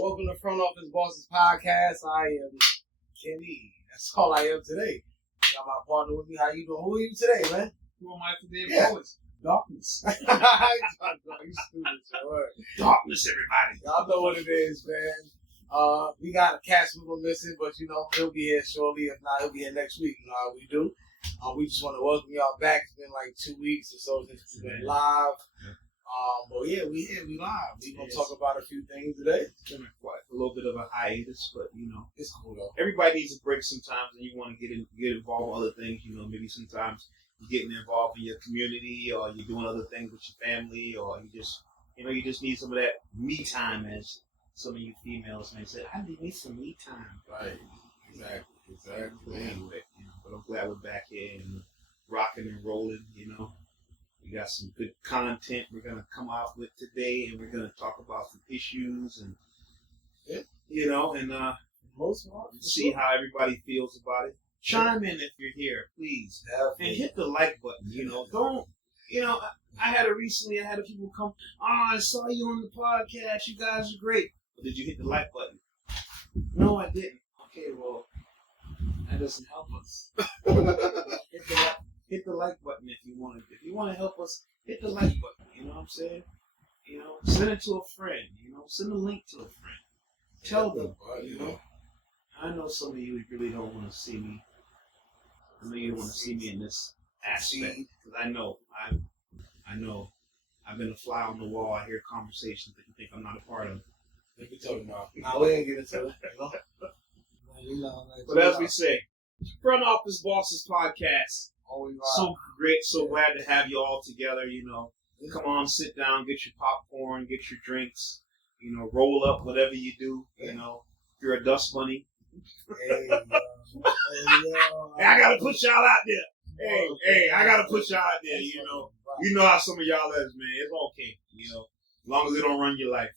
Welcome to Front Office Bosses Podcast. I am Kenny. That's all I am today. Got my partner with me. How you doing? Who are you today, man? Who am I today? Yeah. Darkness. You stupid, so, Darkness, everybody. y'all know what it is, man. We got a cast member missing, but he'll be here shortly. If not, he'll be here next week. You know how we do. We just want to welcome y'all back. It's been like 2 weeks or so since we've been live. But yeah, we here, we live. We gonna talk about a few things today. It's been a little bit of a hiatus, but It's cool though. everybody needs a break sometimes, and you want to get involved with other things. Maybe sometimes you're getting involved in your community, or you're doing other things with your family, or you just need some of that me time, as some of you females may say. I need some me time. Right. Exactly. Anyway, but I'm glad we're back here and rocking and rolling. We got some good content we're gonna come out with today, and we're gonna talk about some issues and Most of all, see how everybody feels about it. Chime in if you're here, please, and hit the like button. Don't. I had people come. I saw you on the podcast. You guys are great. But did you hit the like button? No, I didn't. Okay, well, that doesn't help us. Hit the like button if you want to. If you want to help us, hit the like button. You know what I'm saying? Send it to a friend. Send a link to a friend. Tell them. I know some of you really don't want to see me. I know you don't want to see me in this aspect, because I know I've been a fly on the wall. I hear conversations that you think I'm not a part of. What you talking about? Now we ain't getting into it. But as we say, Front Office Bosses Podcast. So great, so glad to have you all together. Come on, sit down, get your popcorn, get your drinks. Roll up, whatever you do. If you're a dust bunny. Hey, Hey, I gotta put y'all out there. Hey, I gotta put y'all out there. You know how some of y'all is, man. It's okay. As long as it don't run your life.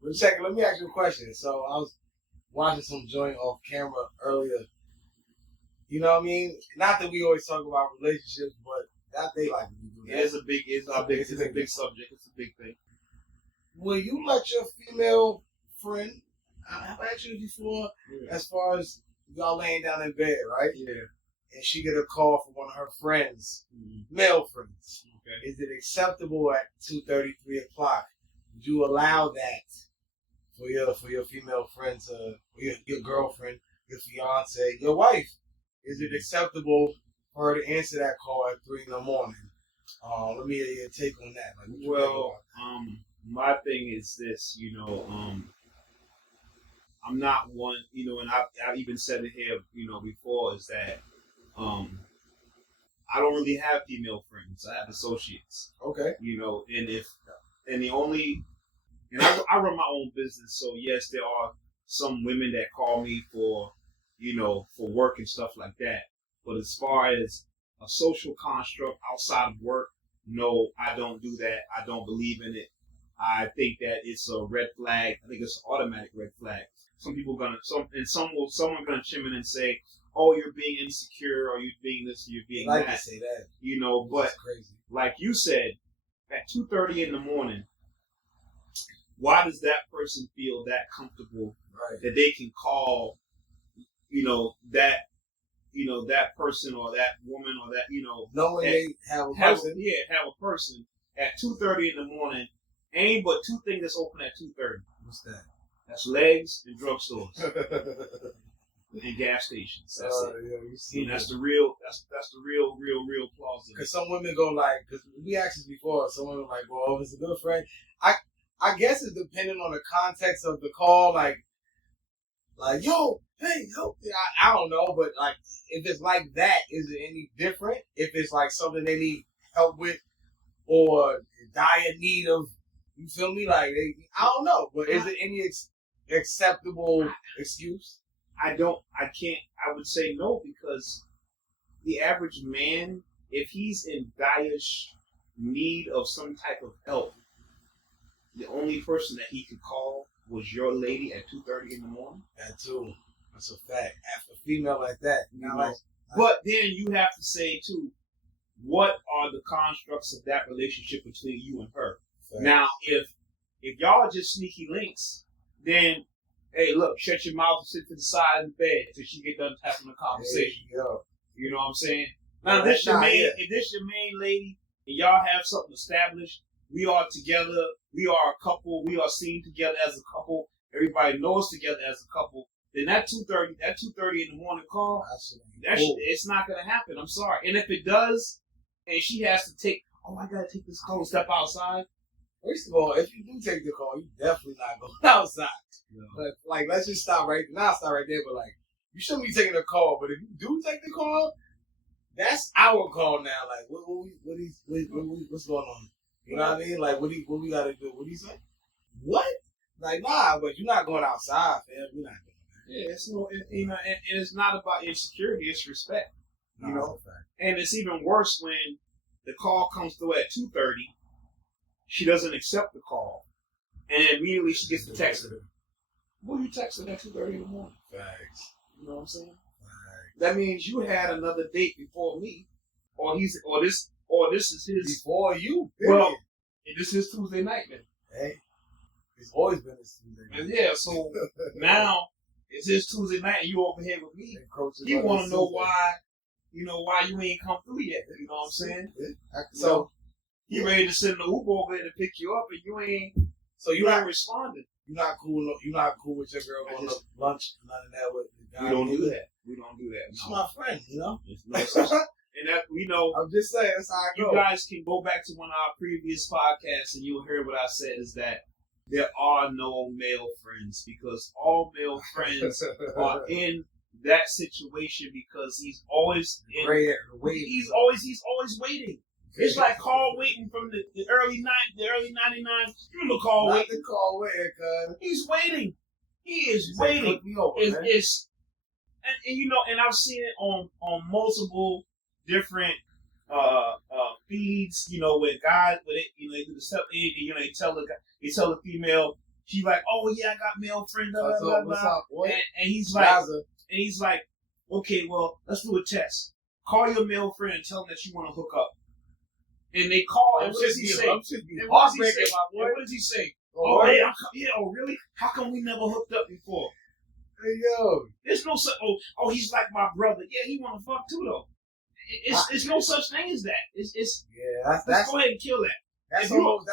But check. Let me ask you a question. So I was watching some joint off camera earlier. You know what I mean? Not that we always talk about relationships, but that they like to do that. It's a big subject. It's a big thing. Will you let your female friend? I've asked you before, as far as y'all laying down in bed, right? Yeah. And she get a call from one of her friends, male friends. Okay. Is it acceptable at 2:30, 3 o'clock? Would you allow that for your female friends, your girlfriend, your fiance, your wife? Is it acceptable for her to answer that call at 3 in the morning? Let me hear your take on that. Like, what you think about that? My thing is this, I'm not one, and I've even said it here, before, is that I don't really have female friends. I have associates. Okay. And I run my own business, so yes, there are some women that call me for work and stuff like that. But as far as a social construct outside of work, no, I don't do that. I don't believe in it. I think that it's a red flag. I think it's an automatic red flag. Some are gonna chime in and say, "Oh, you're being insecure, or you're being this, or you're being that." that." To say that. But that's crazy. Like you said, at 2:30 in the morning, why does that person feel that comfortable that they can call, that person or that woman or that, knowing they have a person. Have a person at 2:30 in the morning. Ain't but two things that's open at 2:30. What's that? That's legs and drugstores and gas stations. That's it. Yeah, that's the real clause. Because some women go like, because we asked this before, some women like, well, if it's a good friend, I guess it's depending on the context of the call, like yo, hey, yo, I don't know, but like if it's like that, is it any different? If it's like something they need help with or dire need of, you feel me? Like I don't know, but is it any acceptable excuse? I would say no, because the average man, if he's in dire need of some type of help, the only person that he could call was your lady at 2:30 in the morning. That too. That's a fact. After a female like that, but then you have to say too, what are the constructs of that relationship between you and her? Fact. Now, if y'all are just sneaky links, then, hey, look, shut your mouth and sit to the side of the bed till she get done having a conversation. You know what I'm saying? Now, if this your main lady, and y'all have something established, we are together, we are a couple, we are seen together as a couple, everybody knows together as a couple, then that 2:30 in the morning call, it's not going to happen. I'm sorry. And if it does, and she has to take, I got to take this call and step outside. First of all, if you do take the call, you definitely not going outside. No. But, like, let's just stop right there, but, like, you shouldn't be taking a call, but if you do take the call, that's our call now. Like, what's going on? You know what I mean? Like, what we got to do? What do you say? What? Like, nah, but you're not going outside, fam. You're not doing that. Yeah, it's no, and it's not about insecurity. It's respect. You know, and it's even worse when the call comes through at 2:30. She doesn't accept the call, and immediately she gets the text of it. Well, you texted at 2:30 in the morning. Thanks. You know what I'm saying? That means you had another date before me, or this is his before you. Period. Well, this is Tuesday night then. Hey, it's always been his Tuesday night. And yeah, so now it's his Tuesday night, and you over here with me. You want to know why? You know why you ain't come through yet? You know what I'm saying? So you ready to send the Uber over there to pick you up, and you ain't. So you ain't responding. You're not cool. You're not cool with your girl going to lunch. None of that. With the guy. We don't do that. We don't do that. She's my friend, you know. And that we know. I'm just saying that's how I go. You guys can go back to one of our previous podcasts, and you'll hear what I said is that there are no male friends because all male friends are in that situation because he's always he's always waiting. It's like Carl waiting from the early 99. You remember Carl waiting? The Carl waiting, cuz. He's waiting. He is waiting. And you know, and I've seen it on multiple different feeds. You know, where guys, they do the stuff. You know, they tell the female, she's like, "Oh yeah, I got male friend." What's up, boy? And he's like, "Okay, well, let's do a test. Call your male friend and tell them that you want to hook up." And they call, and what does he say? What does he say? Oh, hey, really? How come we never hooked up before? Hey, yo. There's no such, he's like my brother. Yeah, he want to fuck too, though. It's no such thing as that. Let's go ahead and kill that. That's almost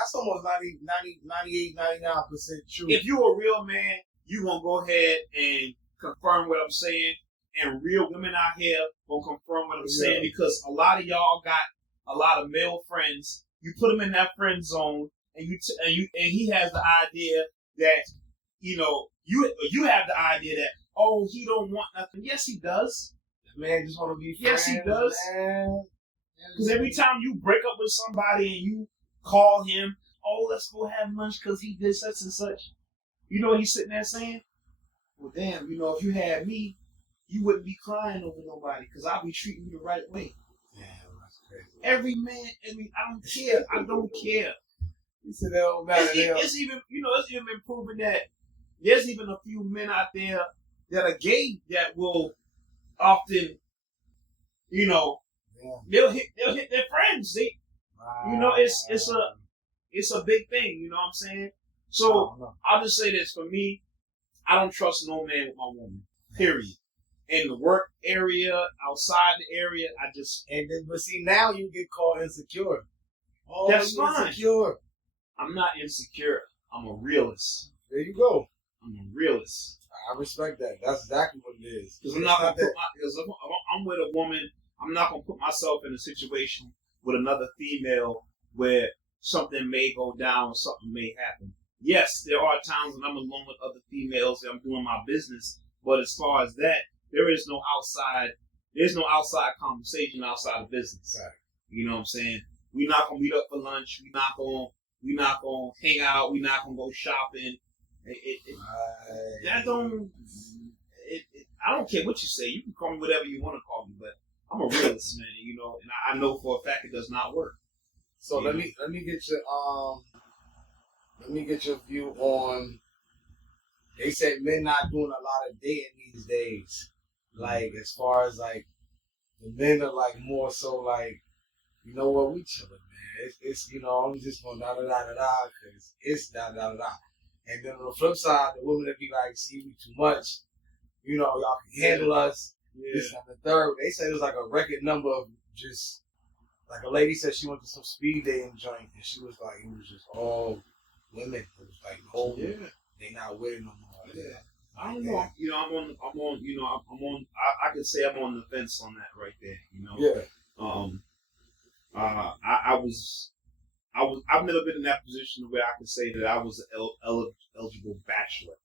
98, 99% true. If you're a real man, you're going to go ahead and confirm what I'm saying. And real women out here will confirm what I'm saying because a lot of y'all got a lot of male friends. You put them in that friend zone, and he has the idea that, you know, you have the idea that, he don't want nothing. Yes, he does. Man, just want to be Yes, friends. he does. Because every time you break up with somebody and you call him, let's go have lunch because he did such and such. You know what he's sitting there saying? Well, damn, you know, if you had me, you wouldn't be crying over nobody because I'll be treating you the right way. Damn, that's crazy. Every man, I don't care. I don't care. He said that don't matter. It's even been proven that there's even a few men out there that are gay that will often, you know, they'll hit their friends. You know, it's a big thing. You know what I'm saying? So I'll just say this: for me, I don't trust no man with my woman. Period. In the work area, outside the area, but see, now you get called insecure. That's fine. Insecure. I'm not insecure. I'm a realist. There you go. I'm a realist. I respect that. That's exactly what it is. Because I'm with a woman. I'm not gonna put myself in a situation with another female where something may go down or something may happen. Yes, there are times when I'm alone with other females and I'm doing my business, but as far as that, there's no outside conversation outside of business. Right. You know what I'm saying? We're not gonna meet up for lunch. We're not gonna hang out. We're not gonna go shopping. I don't care what you say. You can call me whatever you want to call me, but I'm a realist, man. You know, and I know for a fact it does not work. So let me get your view on. They said men not doing a lot of dating these days. Like, as far as like the men are like more so like, you know what, we chilling, man. It's you know, I'm just going da da da da da because it's da da da da. And then on the flip side, the women that be like, see, we too much. You know, y'all can handle us. This and the third. They said it was like a record number of just, like a lady said she went to some speed dating joint and she was like, it was just all women. It was like, no, they not with it no more. Yeah. I don't know. You know, I could say I'm on the fence on that right there. You know. Yeah. I've never been in that position where I could say that I was an eligible bachelor.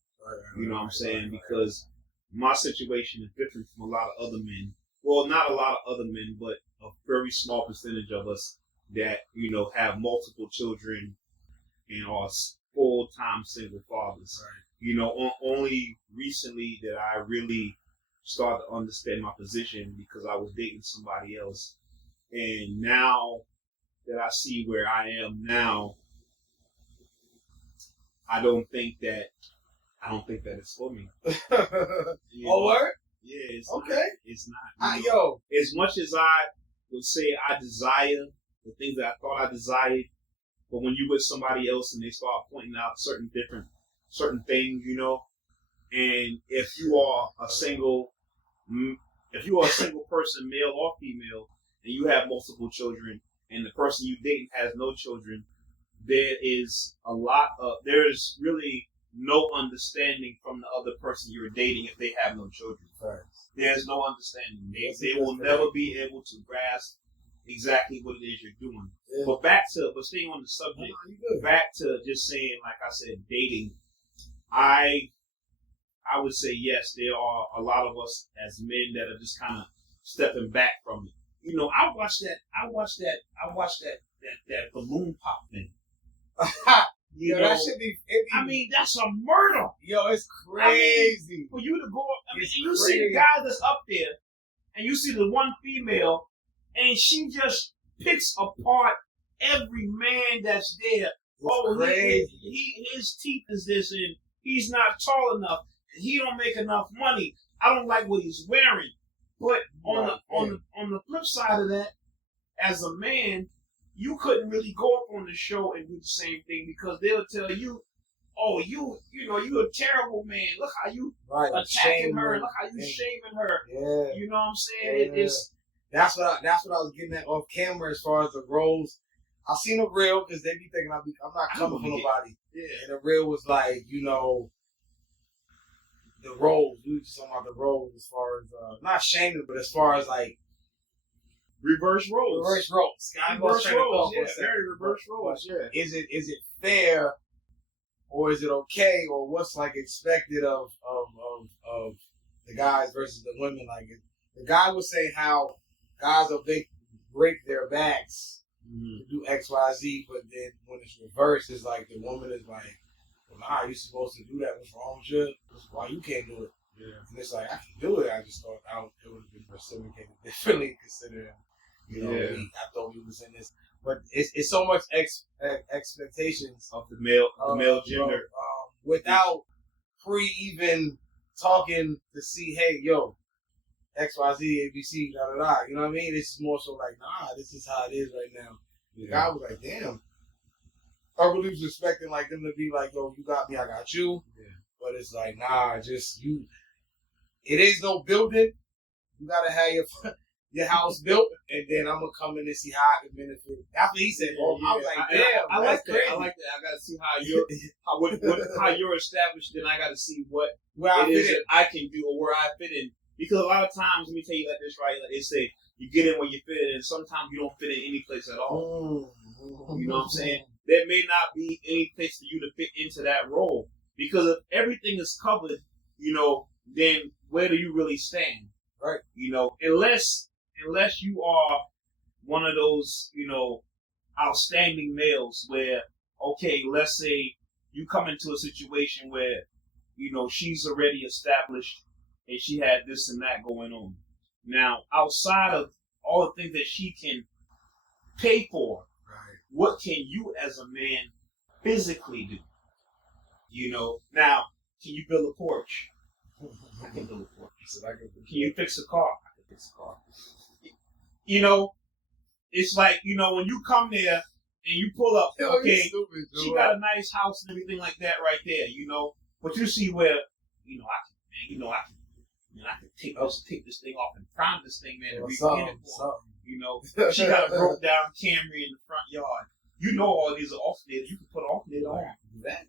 You know what I'm saying? Because my situation is different from a lot of other men. Well, not a lot of other men, but a very small percentage of us that, you know, have multiple children and are full-time single fathers. Right. You know, only recently that I really started to understand my position because I was dating somebody else. And now that I see where I am now, I don't think that it's for me. Oh, word? Yeah, it's okay. Not, it's not. As much as I would say I desire the things that I thought I desired, but when you with somebody else and they start pointing out certain things, you know, and if you are a single person, male or female, and you have multiple children, and the person you dating has no children, there is really no understanding from the other person you're dating if they have no children. Right. There's no understanding. They will never be able to grasp exactly what it is you're doing. Yeah. But staying on the subject, back to just saying, like I said, dating, I would say yes, there are a lot of us as men that are just kind of stepping back from it. You know, I watched that balloon pop thing. You know, that should be. I mean, that's a murder. Yo, it's crazy. I mean, for you to go up, you see the guy that's up there, and you see the one female, and she just picks apart every man that's there. His teeth is this, and he's not tall enough. He don't make enough money. I don't like what he's wearing. But on the flip side of that, as a man, you couldn't really go up on the show and do the same thing because they'll tell you, "Oh, you're a terrible man. Look how you attacking her. Look how you shaming her." Yeah. You know what I'm saying? Yeah. That's what I was getting at off camera as far as the roles. I seen a reel because they be thinking I'm not coming for nobody. Yeah. And the reel was like, you know, the roles. We were just talking about the roles as far as not shaming, but as far as like. Reverse roles. Reverse roles. Very reverse roles. Yeah. Is it fair, or is it okay, or what's like expected of the guys versus the women? Like the guy was saying how guys will break their backs to do X, Y, Z, but then when it's reversed, it's like the woman is like, "Well, nah, you're supposed to do that. What's wrong with you? Why you can't do it?" Yeah. And it's like I can do it. I just thought it would have been reciprocated differently, considering. You know, I thought we was in this, but it's so much expectations of the male gender without even talking to see, hey, yo, X, Y, Z, ABC, da da da. You know what I mean? It's more so like, nah, this is how it is right now. The guy was like, damn. I really was expecting like them to be like, yo, you got me, I got you. Yeah. But it's like, nah, just you. It is no building. You gotta have your house built, and then I'm gonna come in and see how I can benefit. That's what he said. I was like, damn, I like that. I like that. I gotta see how you're established. Then I gotta see what it is that I can do or where I fit in. Because a lot of times, let me tell you like this, right? Like they say, you get in where you fit in, and sometimes you don't fit in any place at all. You know what I'm saying? There may not be any place for you to fit into that role. Because if everything is covered, you know, then where do you really stand? Right? You know, unless you are one of those, you know, outstanding males where, okay, let's say you come into a situation where, you know, she's already established and she had this and that going on. Now, outside of all the things that she can pay for, what can you as a man physically do? You know, now, can you build a porch? I can build a porch. Can you fix a car? I can fix a car. You know, it's like, you know, when you come there and you pull up, okay, stupid, she got a nice house and everything like that right there, But you see where, I can take this thing off and prime this thing, man, and re-paint it for. She got a broke down Camry in the front yard. All these are alternators. You can put an alternator on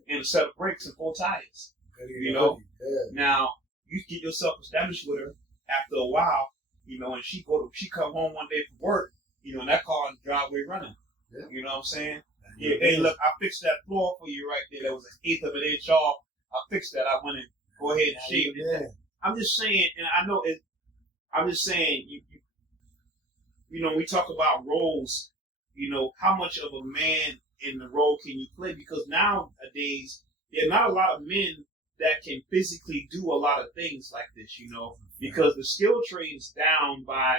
and a set of brakes and 4 tires. Now you get yourself established with her. After a while, and she come home one day from work, and that car in the driveway running. Yeah. You know what I'm saying? Yeah. Hey, look, I fixed that floor for you right there. That was 1/8 of an inch off. I fixed that. I went and go ahead and shaved it. I'm just saying, and I know it. I'm just saying, we talk about roles. How much of a man in the role can you play? Because nowadays, there are not a lot of men that can physically do a lot of things like this, because the skill trade is down by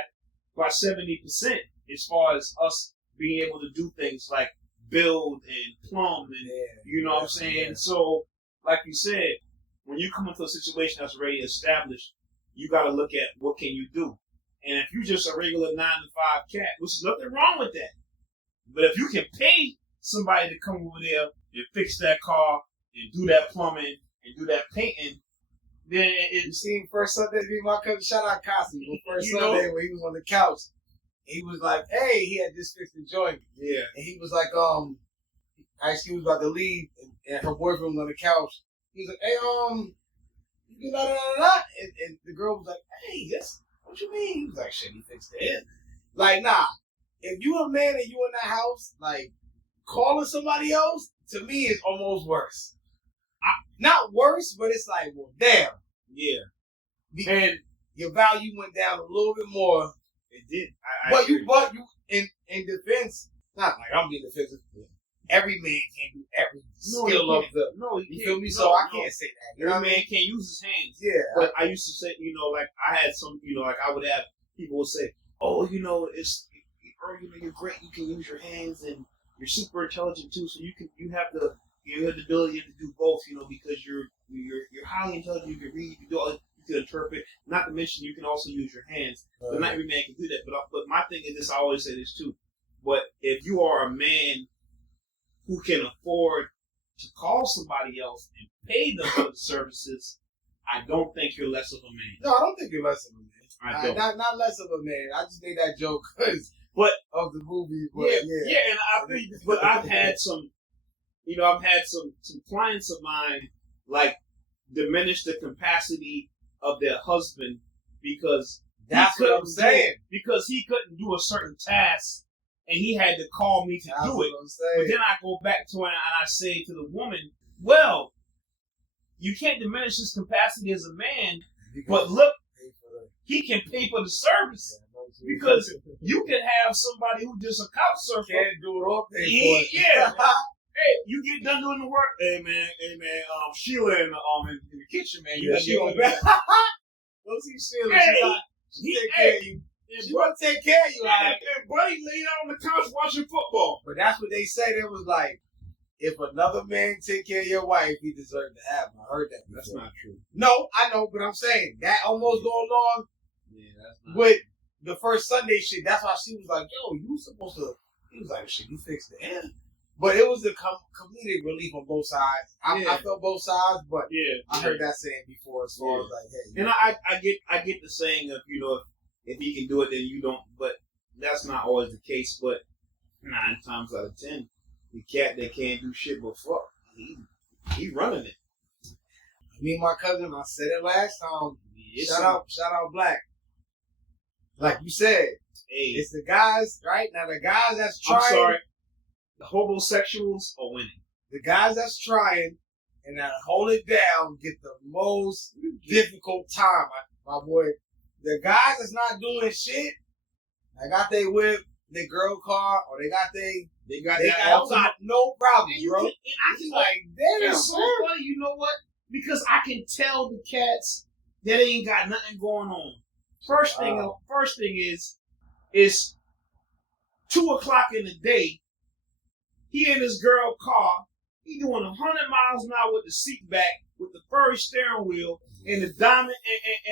70% as far as us being able to do things like build and plumb and you know what I'm saying? Yeah. So, like you said, when you come into a situation that's already established, you got to look at what can you do. And if you're just a regular 9-to-5 cat, which is nothing wrong with that, but if you can pay somebody to come over there and fix that car and do that plumbing and do that painting, then you seen first Sunday, my cousin, shout out Kasi, first Sunday when he was on the couch, he was like, hey, he had just fixed the joint. Yeah. And he was like, actually he was about to leave and her boyfriend was on the couch. He was like, hey, you da da da da, and the girl was like, hey, yes, what you mean? He was like, shit, he fixed it. Like, nah, if you a man and you in that house, like, calling somebody else, to me, is almost worse. Not worse, but it's like, well, damn. Yeah. And your value went down a little bit more. It did. But you, in defense, not like I'm being defensive. Every man can't do every skill of the. No, you feel me? So I can't say that. Every man can't use his hands. Yeah. But I used to say, like I had some, like I would have people would say, oh, you're great. You can use your hands and you're super intelligent too. So you have the ability to do both. Because you're highly intelligent. You can read. You can do all. You can interpret. Not to mention you can also use your hands. But not every man can do that. But my thing is this. I always say this too. But if you are a man who can afford to call somebody else and pay them for the services, I don't think you're less of a man. No, I don't think you're less of a man. I don't. Not less of a man. I just made that joke because of the movie. But yeah, and I think, but I've had some clients of mine like diminish the capacity of their husband because that's what I'm saying. Because he couldn't do a certain task. And he had to call me to do it. But then I go back to it and I say to the woman, well, you can't diminish his capacity as a man, but look, he can pay for the service. Because you can have somebody who just a couch surfer. Can't do it all, pay for it. Yeah. Hey, you get done doing the work. Hey, man, Sheila in the kitchen, man. You got to get on back. Go see Sheila. She take care of you. She want to take care of you. And Buddy laid out on the couch watching football. But that's what they said. It was like, if another man take care of your wife, he deserved to have her. I heard that. That's not true. No, I know, but I'm saying that almost go along with the first Sunday shit. That's why she was like, yo, you supposed to. He was like, shit, you fixed it. Yeah. But it was a comedic relief on both sides. I felt both sides, but I heard that saying before as far as like, hey. And I get the saying of, if he can do it, then you don't. But that's not always the case. But 9 times out of 10, the cat that can't do shit but fuck, he running it. Me and my cousin, I said it last time. Shout out Black. Like you said, it's the guys, right? Now the guys that's trying. I'm sorry. The homosexuals are winning. The guys that's trying and that hold it down get the most difficult time, my boy. The guys that's not doing shit, they got their whip, their girl car, or they got no problem, bro. It's so funny, you know what? Because I can tell the cats that ain't got nothing going on. First thing is, it's 2:00 in the day. He in his girl car. He doing 100 miles an hour with the seat back, with the furry steering wheel, and the diamond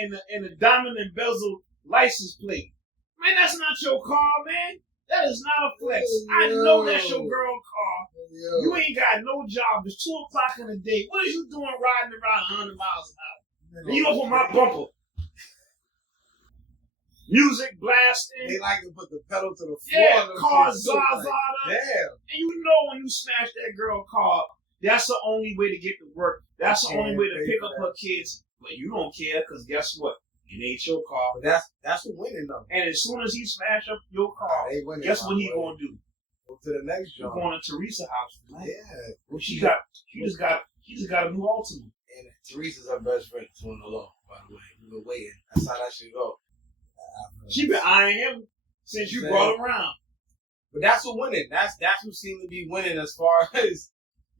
and the diamond embezzled license plate. Man, that's not your car, man. That is not a flex. Yo. I know that's your girl car. Yo. You ain't got no job. It's 2 o'clock in the day. What is you doing riding around 100 miles an hour? You up on my bumper. Music blasting. They like to put the pedal to the floor. Yeah, car zaza. Like, damn. And you know when you smash that girl car, that's the only way to get to work. That's the only way to pick up her kids. But you don't care because guess what? It ain't your car. But that's what winning though. And as soon as he smash up your car, winning, guess what he gonna do? Go to the next job. We're going to Teresa's house tonight. Yeah. Well, she just got a new Altima. And Teresa's her best friend, to the law, by the way. We've been waiting. That's how that should go. She been eyeing him since you brought him around. But that's what winning. That's who seems to be winning as far as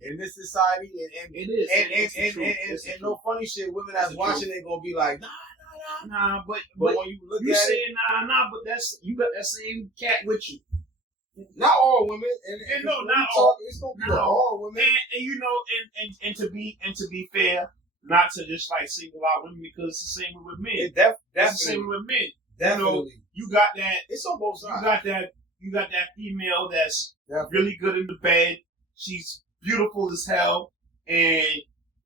in this society. And it is. And no funny shit. Women that's watching it gonna be like, nah. But when you look you at saying it, nah. But that's you got that same cat with you. Not all women, and no, not all. It's gonna be all women. And you know, and to be fair, not to just like single out women because it's the same with men. That's the same with men. Definitely. You got that. It's on both sides. You got that female that's Definitely. really good in the bed. She's beautiful as hell, and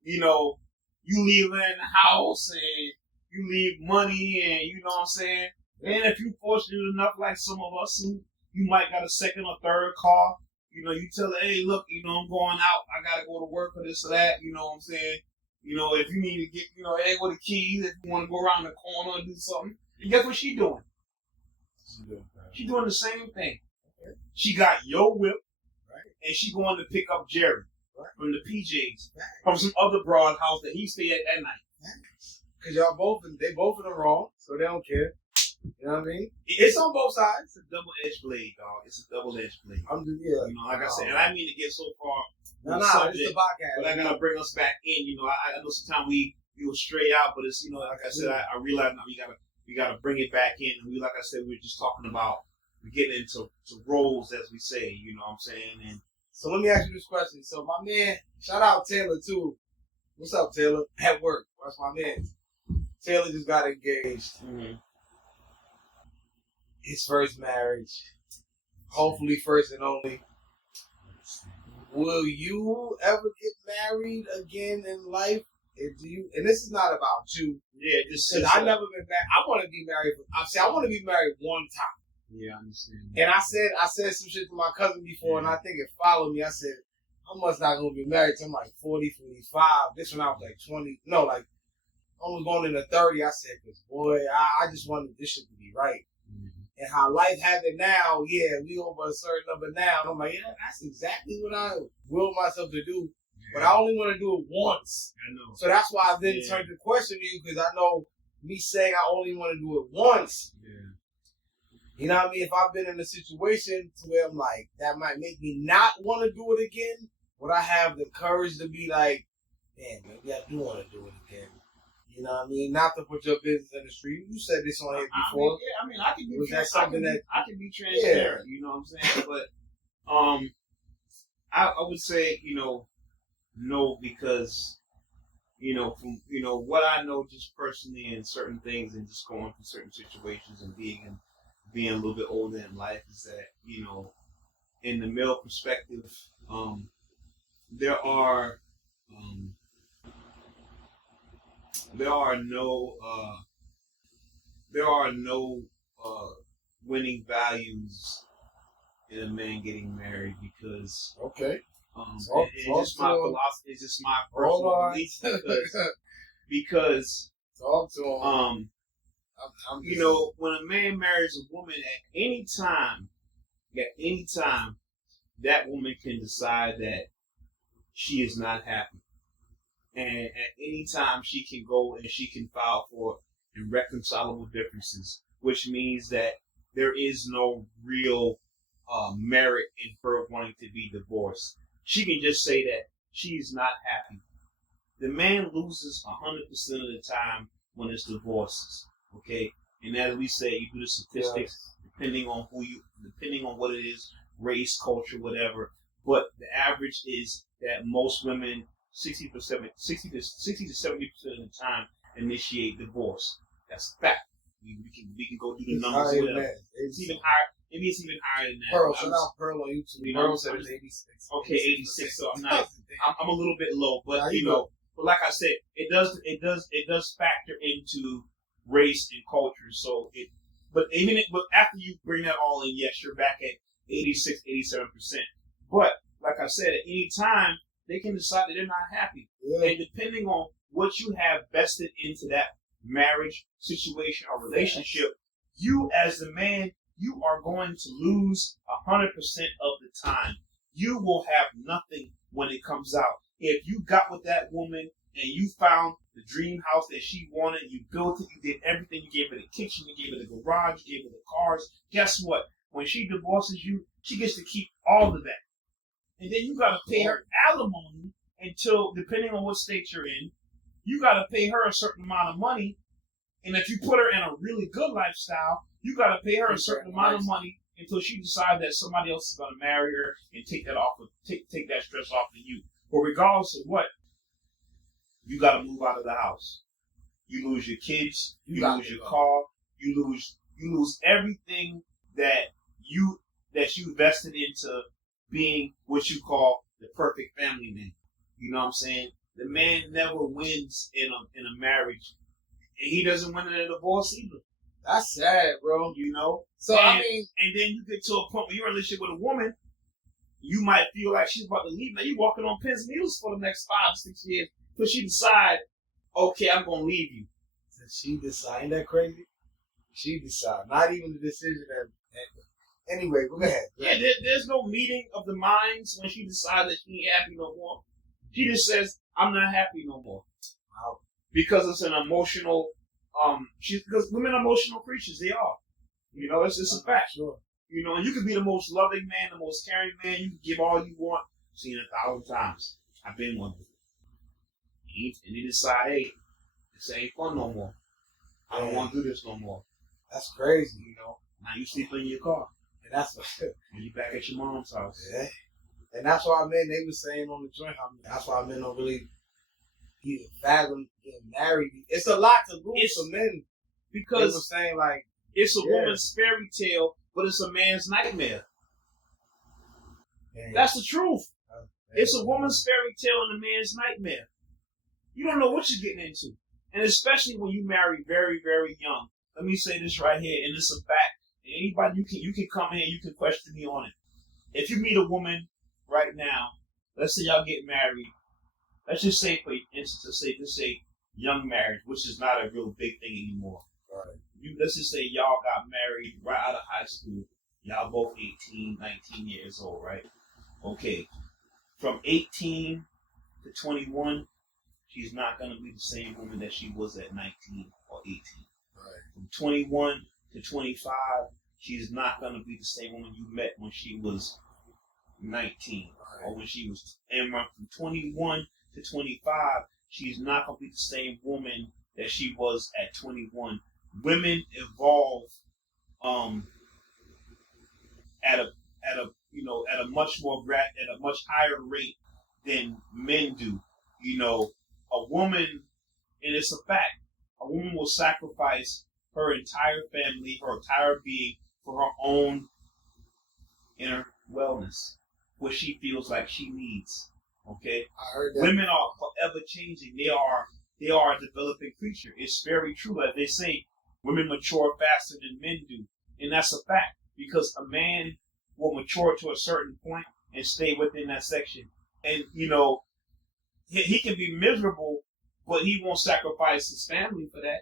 you know you leave her in the house, and you leave money, and you know what I'm saying. And if you fortunate enough, like some of us who you might got a second or third car, you know, you tell her, hey, look, you know, I'm going out. I gotta go to work or this or that. You know what I'm saying. You know, if you need to get, you know, hey, with the keys, if you want to go around the corner and do something. And guess what she doing? She doing the same thing. Okay. She got your whip, right, and she going to pick up Jerry from the PJs, from some other broad house that he stay at night. Because they both of them wrong, so they don't care. You know what I mean? It's on both sides. It's a double-edged blade, dog. It's a double-edged blade. Yeah. You know, like I said, and I mean to get so far. It's the podcast. But I gotta bring us back in. You know, I know sometimes we will stray out, but it's, you know, like I said, I realize now we gotta bring it back in. And like I said, we were just talking about getting into roles, as we say. You know what I'm saying? And so let me ask you this question. So my man, shout out Taylor too. What's up, Taylor? At work. That's my man. Taylor just got engaged. Mm-hmm. His first marriage. Hopefully first and only. Will you ever get married again in life? And this is not about you. Yeah, just because I've never been married. I want to be married. I want to be married one time. Yeah, I understand. And I said some shit to my cousin before, and I think it followed me. I said, I'm not gonna be married till I'm like 40, 45. This one I was like 20. No, like I was going into 30. I said, because boy, I just wanted this shit to be right. Mm-hmm. And how life have it now, yeah, we over a certain number now. And I'm like, yeah, that's exactly what I will myself to do. But I only want to do it once. I know. So that's why I then turned the question to you, because I know me saying I only want to do it once. Yeah. You know what I mean? If I've been in a situation to where I'm like, that might make me not want to do it again, would I have the courage to be like, man, maybe I do want to do it again? You know what I mean? Not to put your business in the street. You said this on here before. I can be. Was that something I can be transparent. You know what I'm saying? But I would say, you know, no, because you know, from what I know just personally and certain things and just going through certain situations and being a little bit older in life is that, you know, in the male perspective, there are no winning values in a man getting married because it's just my philosophy. It's just my personal belief because talk to him. You know, when a man marries a woman at any time, that woman can decide that she is not happy. And at any time she can go and she can file for irreconcilable differences, which means that there is no real merit in her wanting to be divorced. She can just say that she's not happy. The man loses 100% of the time when it's divorces. Okay? And as we say, you do the statistics depending on what it is, race, culture, whatever. But the average is that most women 60 to 70% of the time initiate divorce. That's a fact. We can go do the numbers. It's Maybe it's even higher than that. Pearl, shout out Pearl on YouTube. You know, Pearl said it's 86. Okay, 86. So I'm not. I'm a little bit low, but Nah, you know, but like I said, it does factor into race and culture. So but after you bring that all in, yes, you're back at 86, 87%. But like I said, at any time they can decide that they're not happy, and depending on what you have vested into that marriage situation or relationship, you as the man, you are going to lose 100% of the time. You will have nothing when it comes out. If you got with that woman and you found the dream house that she wanted, you built it, you did everything, you gave her the kitchen, you gave her the garage, you gave her the cars, guess what? When she divorces you, she gets to keep all of that. And then you got to pay her alimony until, depending on what state you're in, you got to pay her a certain amount of money. And if you put her in a really good lifestyle, you got to pay her a certain amount of money until she decides that somebody else is going to marry her and take that take that stress off of you. But regardless of what, you got to move out of the house. You lose your kids, you lose your car, you lose everything that you vested into being what you call the perfect family man. You know what I'm saying? The man never wins in a marriage, and he doesn't win in a divorce either. That's sad, bro. You know? So, and then you get to a point where you're in a relationship with a woman, you might feel like she's about to leave. Now you're walking on pins and needles for the next 5 6 years, but she decide, okay, I'm gonna leave you. Did she decide? Ain't that crazy? She decide. Not even the decision that. Anyway, go ahead. Yeah, there's no meeting of the minds when she decides that she ain't happy no more. She just says, I'm not happy no more. Wow. Because it's an emotional, because women are emotional creatures. They are. You know, it's just a fact. Sure. You know, and you can be the most loving man, the most caring man. You can give all you want. I've seen it 1,000 times. I've been one. And they decide, hey, this ain't fun no more. I don't want to do this no more. That's crazy, you know. Now you sleep in your car. And that's what. And you back at your mom's house. Yeah. And that's why men, they were saying on the joint, that's why men don't really even fathom getting married. It's a lot to lose for men. Because they were saying, like, it's a woman's fairy tale, but it's a man's nightmare. Man. That's the truth. It's a woman's fairy tale and a man's nightmare. You don't know what you're getting into. And especially when you marry very, very young. Let me say this right here, and it's a fact. Anybody, you can come in, you can question me on it. If you meet a woman right now, let's say y'all get married. Let's just say, for instance, let's say young marriage, which is not a real big thing anymore. Right. Let's just say y'all got married right out of high school. Y'all both 18, 19 years old, right? Okay. From 18 to 21, she's not going to be the same woman that she was at 19 or 18. Right. From 21 to 25, she's not going to be the same woman you met when she was 19 or when she was. And from 21 to 25, she's not going to be the same woman that she was at 21. Women evolve at a much higher rate than men do. You know, a woman, and it's a fact, a woman will sacrifice her entire family, her entire being for her own inner wellness, what she feels like she needs. Okay? I heard that. Women are forever changing. They are a developing creature. It's very true. As they say, women mature faster than men do. And that's a fact. Because a man will mature to a certain point and stay within that section. And, you know, he can be miserable, but he won't sacrifice his family for that.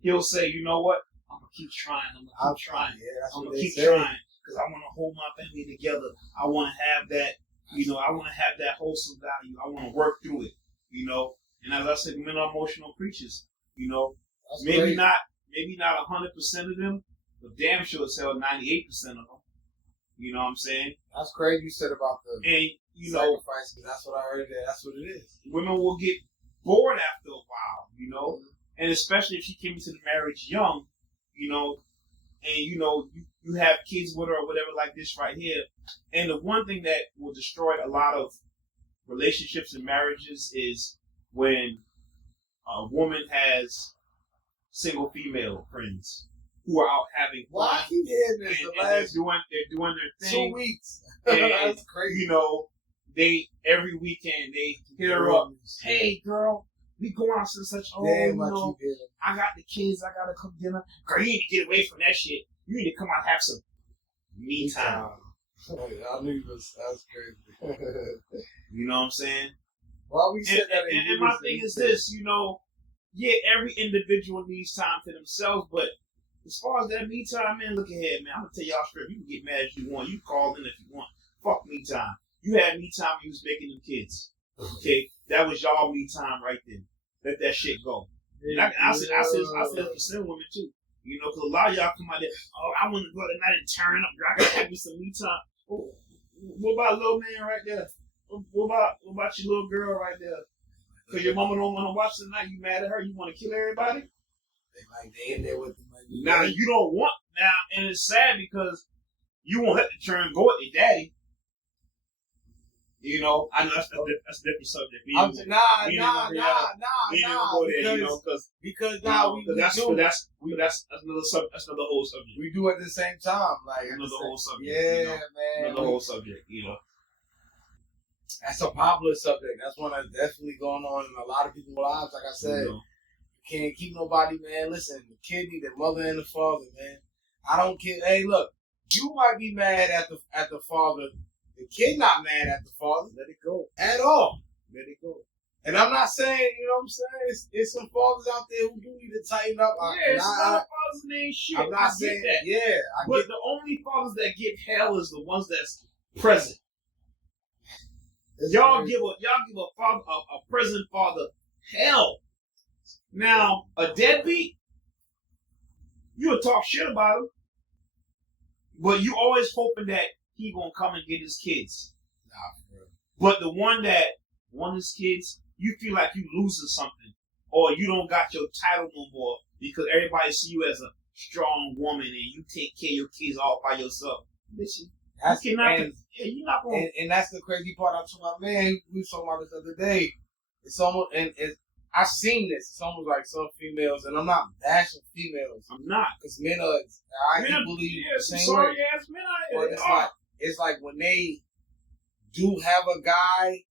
He'll say, you know what? I'm going to keep trying. I'm going to keep trying. Yeah, I'm going to keep trying because I want to hold my family together. I want to have that, I want to have that wholesome value. I want to work through it, And as I said, men are emotional creatures, That's maybe great. not 100% of them, but damn sure as hell 98% of them. You know what I'm saying? That's crazy you said about the sacrifice, because that's what I heard there. That's what it is. Women will get bored after a while, Mm-hmm. And especially if she came into the marriage young, and you have kids with her or whatever like this right here. And the one thing that will destroy a lot of relationships and marriages is when a woman has single female friends. who are out having fun. Why I keep hearing this? And, The last they're doing their thing. 2 weeks. And, That's crazy. you know, they every weekend they hit her up. Hey, girl, we going out to such. Oh, Damn, you know, I got the kids. I gotta cook dinner. Girl, you need to get away from that shit. You need to come out and have some me time. I knew that's crazy. You know what I'm saying? Why we said that? And my thing is this, you know, yeah, every individual needs time to themselves, but as far as that me time, man, look ahead, man. I'm gonna tell y'all straight. You can get mad as you want. You call in if you want. Fuck me time. You had me time when you was making them kids. Okay, that was y'all me time right then. Let that shit go. And I said it for some women too. You know, because a lot of y'all come out there. Oh, I want to go tonight and turn up. I gotta have me some me time. Oh, what about little man right there? What about your little girl right there? Because your mama don't want to watch tonight. You mad at her? You want to kill everybody? They in there with them. Now you don't want now, and it's sad because you won't let the churn go with your daddy. You know, I know that's a different subject. Nah. Because that's another whole subject. We do at the same time, like another whole subject. Yeah, you know? man. Another whole subject. You know, that's a popular subject. That's one that's definitely going on in a lot of people's lives. Like I said, you can't keep nobody, man. Listen, the kid need the mother and the father, man. I don't care. Hey, look, you might be mad at the father. The kid not mad at the father. Let it go. At all. Let it go. And I'm not saying, you know what I'm saying? It's some fathers out there who do need to tighten up. Yeah, it's not fathers that ain't shit. I'm not saying that. Yeah. But the only fathers that get hell is the ones that's present. Y'all give a father a present father hell. Now, a deadbeat, you'll talk shit about him. But you always hoping that he gonna come and get his kids. Nah, but the one that won his kids, you feel like you losing something, or you don't got your title no more because everybody see you as a strong woman and you take care of your kids all by yourself. Listen, you're not gonna. And that's the crazy part. I told my man, we were talking about this the other day. It's almost, and I've seen this. It's almost like some females, and I'm not bashing females. I'm not, because men are. I believe the same way. Ass men but it's like when they do have a guy,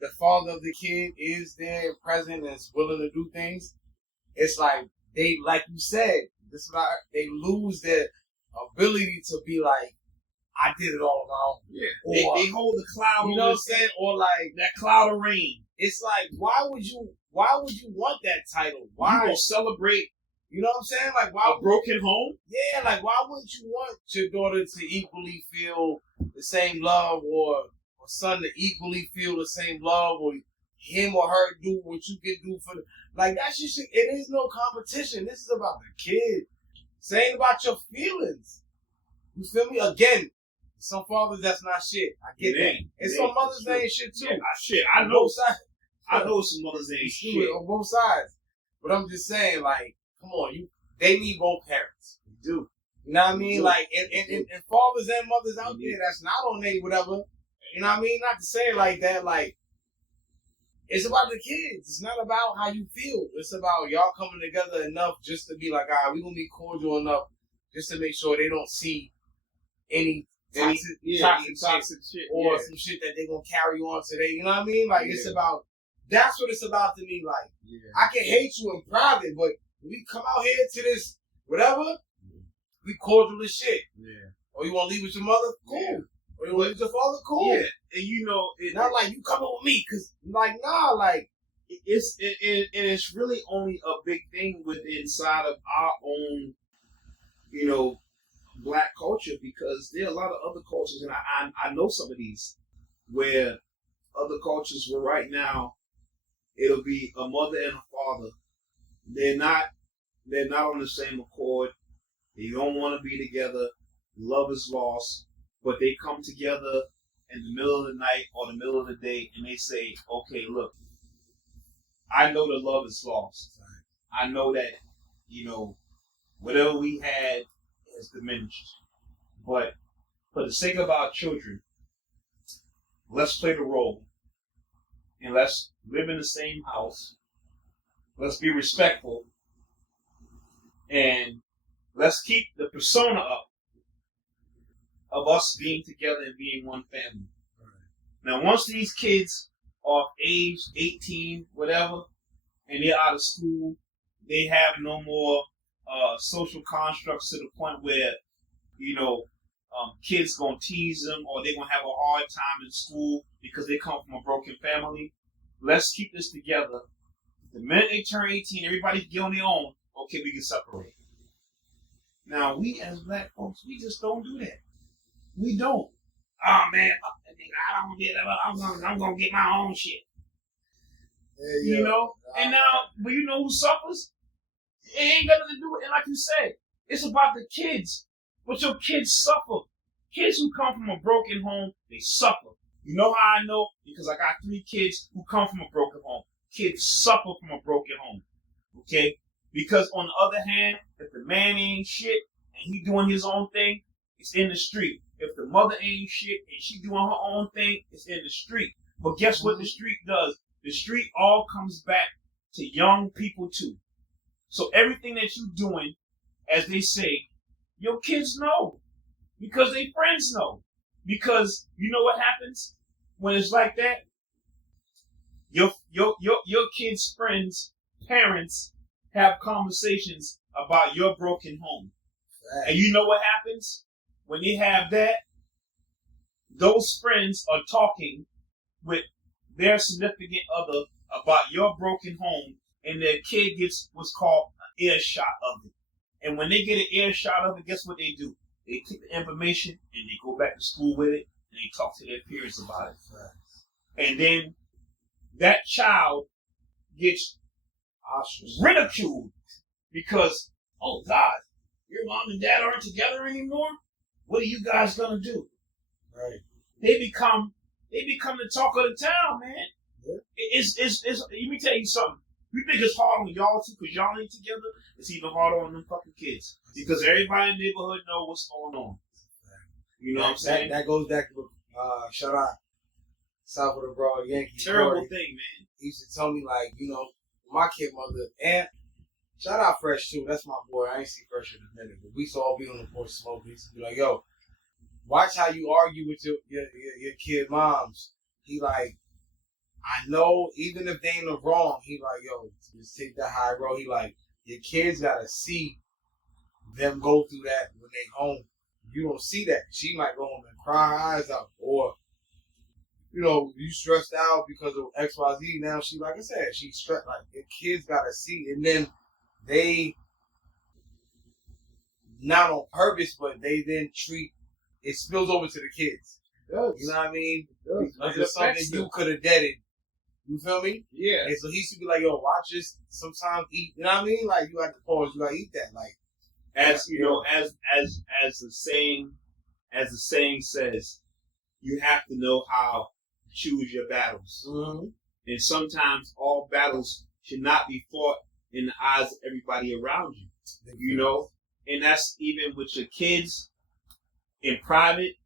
the father of the kid is there and present and is willing to do things. It's like they, like you said, they lose their ability to be like, I did it all on my own. Yeah, or, they hold the cloud. You know what I'm saying? Or like that cloud of rain. It's like, why would you want that title? Why you gonna celebrate? You know what I'm saying? Like, why a broken home? Yeah, like why wouldn't you want your daughter to equally feel the same love, or son to equally feel the same love, or him or her do what you can do for them? Like that shit. It is no competition. This is about the kid. Saying about your feelings. You feel me? Again, some fathers that's not shit. I get that. And some mothers they ain't shit too. Yeah, I know. Both sides. I know some mothers ain't shit on both sides. But I'm just saying, like, come on, they need both parents. They do. You know what I mean? Like, and fathers and mothers out there that's not on they whatever. You know what I mean? Not to say it like that, like, it's about the kids. It's not about how you feel. It's about y'all coming together enough just to be like, all right, we're going to be cordial enough just to make sure they don't see any toxic shit or some shit that they're going to carry on today. You know what I mean? Like, it's about, that's what it's about to me. Like, I can hate you in private, but when we come out here to this, whatever, we cordial as shit. Yeah. Or you want to leave with your mother? Cool. Yeah. Or you want to leave with your father? Cool. Yeah. And you know, not like you coming with me, because, like, nah, like, it's really only a big thing inside of our own, you know, black culture, because there are a lot of other cultures, and I know some of these where other cultures where right now it'll be a mother and a father. They're not on the same accord. They don't want to be together. Love is lost, but they come together in the middle of the night or the middle of the day, and they say, "Okay, look, I know the love is lost. I know that, you know, whatever we had has diminished. But for the sake of our children, let's play the role. And let's live in the same house. Let's be respectful. And Let's keep the persona up of us being together and being one family. Now, once these kids are age 18, whatever, and they're out of school, they have no more social constructs to the point where, kids gonna tease them or they're gonna have a hard time in school because they come from a broken family. Let's keep this together. The minute they turn 18, everybody can get on their own. Okay, we can separate. Now, we as black folks, we just don't do that. We don't. Oh man, I don't get it. I'm gonna get my own shit. Yeah. And now, but you know who suffers? It ain't got nothing to do with it. Like you said, it's about the kids. But your kids suffer. Kids who come from a broken home, they suffer. You know how I know? Because I got 3 kids who come from a broken home. Kids suffer from a broken home. Okay? Because on the other hand, if the man ain't shit and he doing his own thing, it's in the street. If the mother ain't shit and she doing her own thing, it's in the street. But guess what the street does? The street all comes back to young people too. So everything that you're doing, as they say, your kids know. Because their friends know. Because you know what happens when it's like that? Your kids' friends, parents have conversations about your broken home. Right. And you know what happens? When they have that, those friends are talking with their significant other about your broken home, and their kid gets what's called an earshot of it. And when they get an earshot of it, guess what they do? They take the information and they go back to school with it, and they talk to their peers about it. Right. And then that child gets ridiculed because, oh God, your mom and dad aren't together anymore? What are you guys gonna do? Right. They become the talk of the town, man. Yeah. It's let me tell you something. You think it's hard on y'all too because y'all ain't together? It's even harder on them fucking kids. Because everybody in the neighborhood know what's going on. You know what I'm saying? That goes back to shout out South of the Broad Yankees. Terrible thing, man. He used to tell me my kid mother and shout out Fresh too. That's my boy. I ain't seen Fresh in a minute, but we used to all be on the porch smoking. He used to be like, yo, watch how you argue with your kid moms. He like, I know even if they ain't no wrong, he like, yo, just take that high road. He like, your kids gotta see them go through that when they home. You don't see that. She might go home and cry her eyes out, or you stressed out because of XYZ. Now she, like I said, she's stressed. Like your kids gotta see, and then they, not on purpose, but they then treat it spills over to the kids. It does. You know what I mean? Because it's something you could have deaded. You feel me? Yeah. And so he should be like, yo, watch this. Sometimes eat. You know what I mean? Like you have to pause. You gotta eat that. Like as the saying says, you have to know how to choose your battles. Mm-hmm. And sometimes all battles should not be fought in the eyes of everybody around you. You know? And that's even with your kids in private,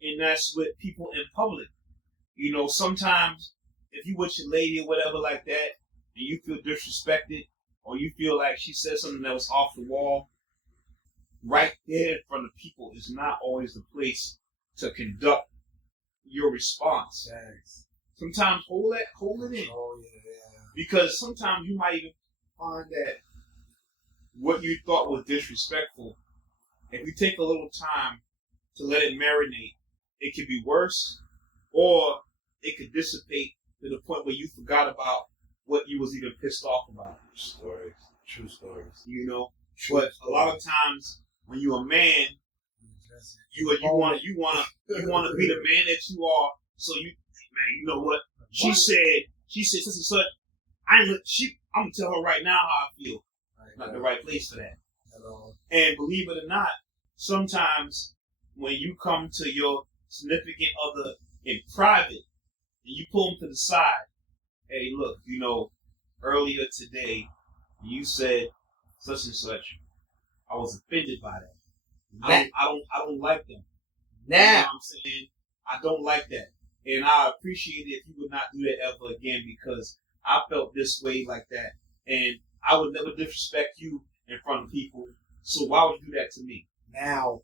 and that's with people in public. Sometimes if you with your lady or whatever like that, and you feel disrespected, or you feel like she said something that was off the wall, right there in front of people is not always the place to conduct your response. Thanks. Sometimes hold it in. Oh, yeah. Because sometimes you might even find that what you thought was disrespectful, if you take a little time to let it marinate, it could be worse, or it could dissipate to the point where you forgot about what you was even pissed off about. True stories. But a lot of times when you're a man, you want to be the man that you are. So man, you know what? She said such and such. I'm gonna tell her right now how I feel. Not the right place for that. At all. And believe it or not, sometimes when you come to your significant other in private and you pull them to the side, hey, look, earlier today you said such and such. I was offended by that. I don't like them. Now, you know what I'm saying? I don't like that. And I appreciate it if you would not do that ever again, because I felt this way like that. And I would never disrespect you in front of people. So why would you do that to me? Now,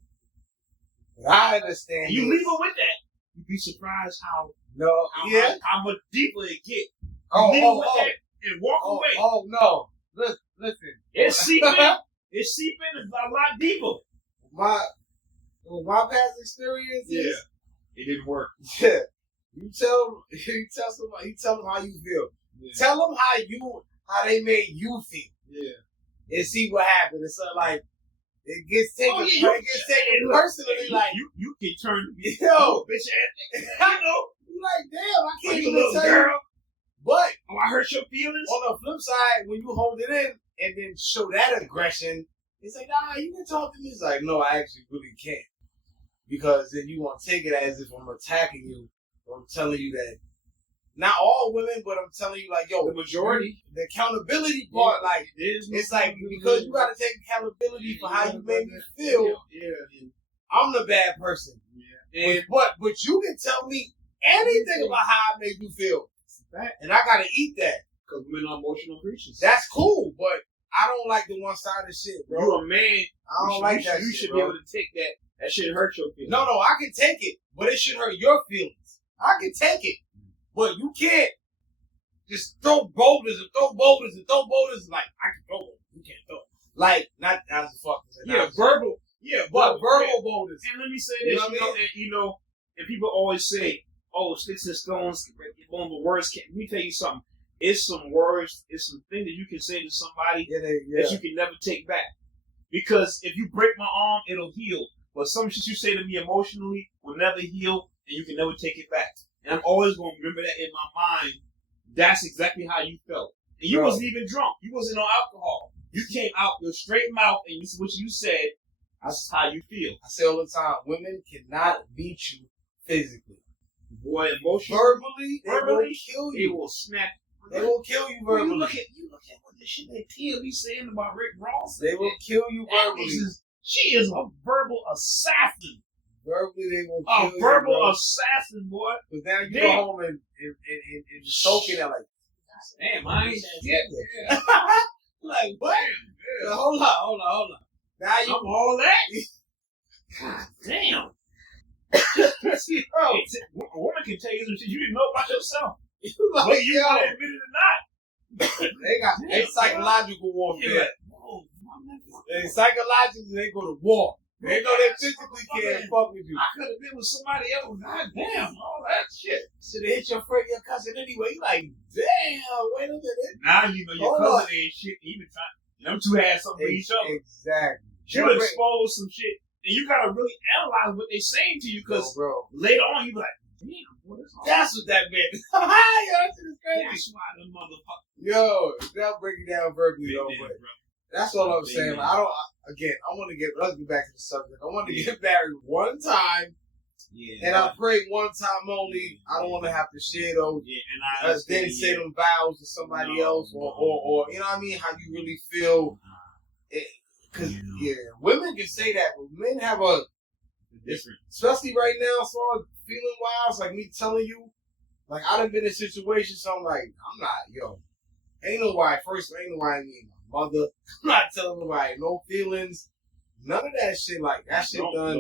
what I understand and you leave her with that. You'd be surprised how much deeper it get. Leave her with that and walk away. Oh no! Listen. It's seeping. It's seeping a lot deeper. My past experiences. It didn't work. Yeah. You tell somebody. You tell them how you feel. Yeah. Tell them how they made you feel. Yeah. And see what happens. It's like it gets taken. It gets taken personally. Like you can turn to me, yo, bitch ass. You like, damn, I can't even tell you. But I hurt your feelings. On the flip side, when you hold it in and then show that aggression, it's like, nah, you can talk to me. It's like, no, I actually really can't. Because then you want to take it as if I'm attacking you. Or I'm telling you that, not all women, but I'm telling you, like, yo, the majority. The accountability part, like, it's like, because you got to take accountability for how you made me feel, I'm the bad person. Yeah. But you can tell me anything about how I made you feel. And I got to eat that. Because women are emotional creatures. That's cool, but I don't like the one-sided shit, bro. You're a man. I don't like that shit, You should bro. be able to take that. That shit hurt your feelings. No, I can take it, but it should hurt your feelings. I can take it, but you can't just throw boulders. Like, I can throw them. You can't throw them. Like, not as a fuck. Verbal. But verbal boulders. And let me say this, and people always say, oh, sticks and stones can break your bones, but words can't. Let me tell you something. It's some words, it's some things that you can say to somebody that you can never take back. Because if you break my arm, it'll heal. But some shit you say to me emotionally will never heal, and you can never take it back. And I'm always going to remember that in my mind. That's exactly how you felt. And you wasn't even drunk. You wasn't on alcohol. You came out with a straight mouth, and what you said, that's how you feel. I say all the time, women cannot beat you physically. Boy, emotionally, they will kill you. They will snap. They will kill you verbally. You look at what the shit that Tia be saying about Rick Ross. They will kill you verbally. She is a verbal assassin. Verbally, they will kill you. A verbal assassin, boy. But now you go home and soaking it like, damn, I ain't shit. Like, what? Yeah. Hold on. Now you all that? God damn. A woman can tell you some shit you didn't know about yourself. Whether you want to admit it or not. They psychological warfare. And psychologically, they go to war. They know they physically can't fuck with you. I could have been with somebody else. God damn, all that shit. Should have hit your friend, your cousin anyway. You like, damn, wait a minute. Now you know your cousin ain't shit. Even trying. Them two had something for each other. Exactly. You expose some shit. And you gotta really analyze what they're saying to you, because later on you be like, damn, that's what that meant. Yo, that shit is crazy. That's why the motherfucker. Yo, they'll break it down verbally, but that's all I'm saying. Like, let's get back to the subject. I want to get married one time. Yeah. And I pray one time only. I don't want to have to share those. Yeah, and I then say them vows to somebody else, or you know what I mean? How you really feel. Because, women can say that, but men have a different. Especially right now, as far as feeling wise, like me telling you, like, I done been in situations, so I'm like, ain't nobody me, my mother. I'm not telling nobody, no feelings, none of that shit. Like, that shit done.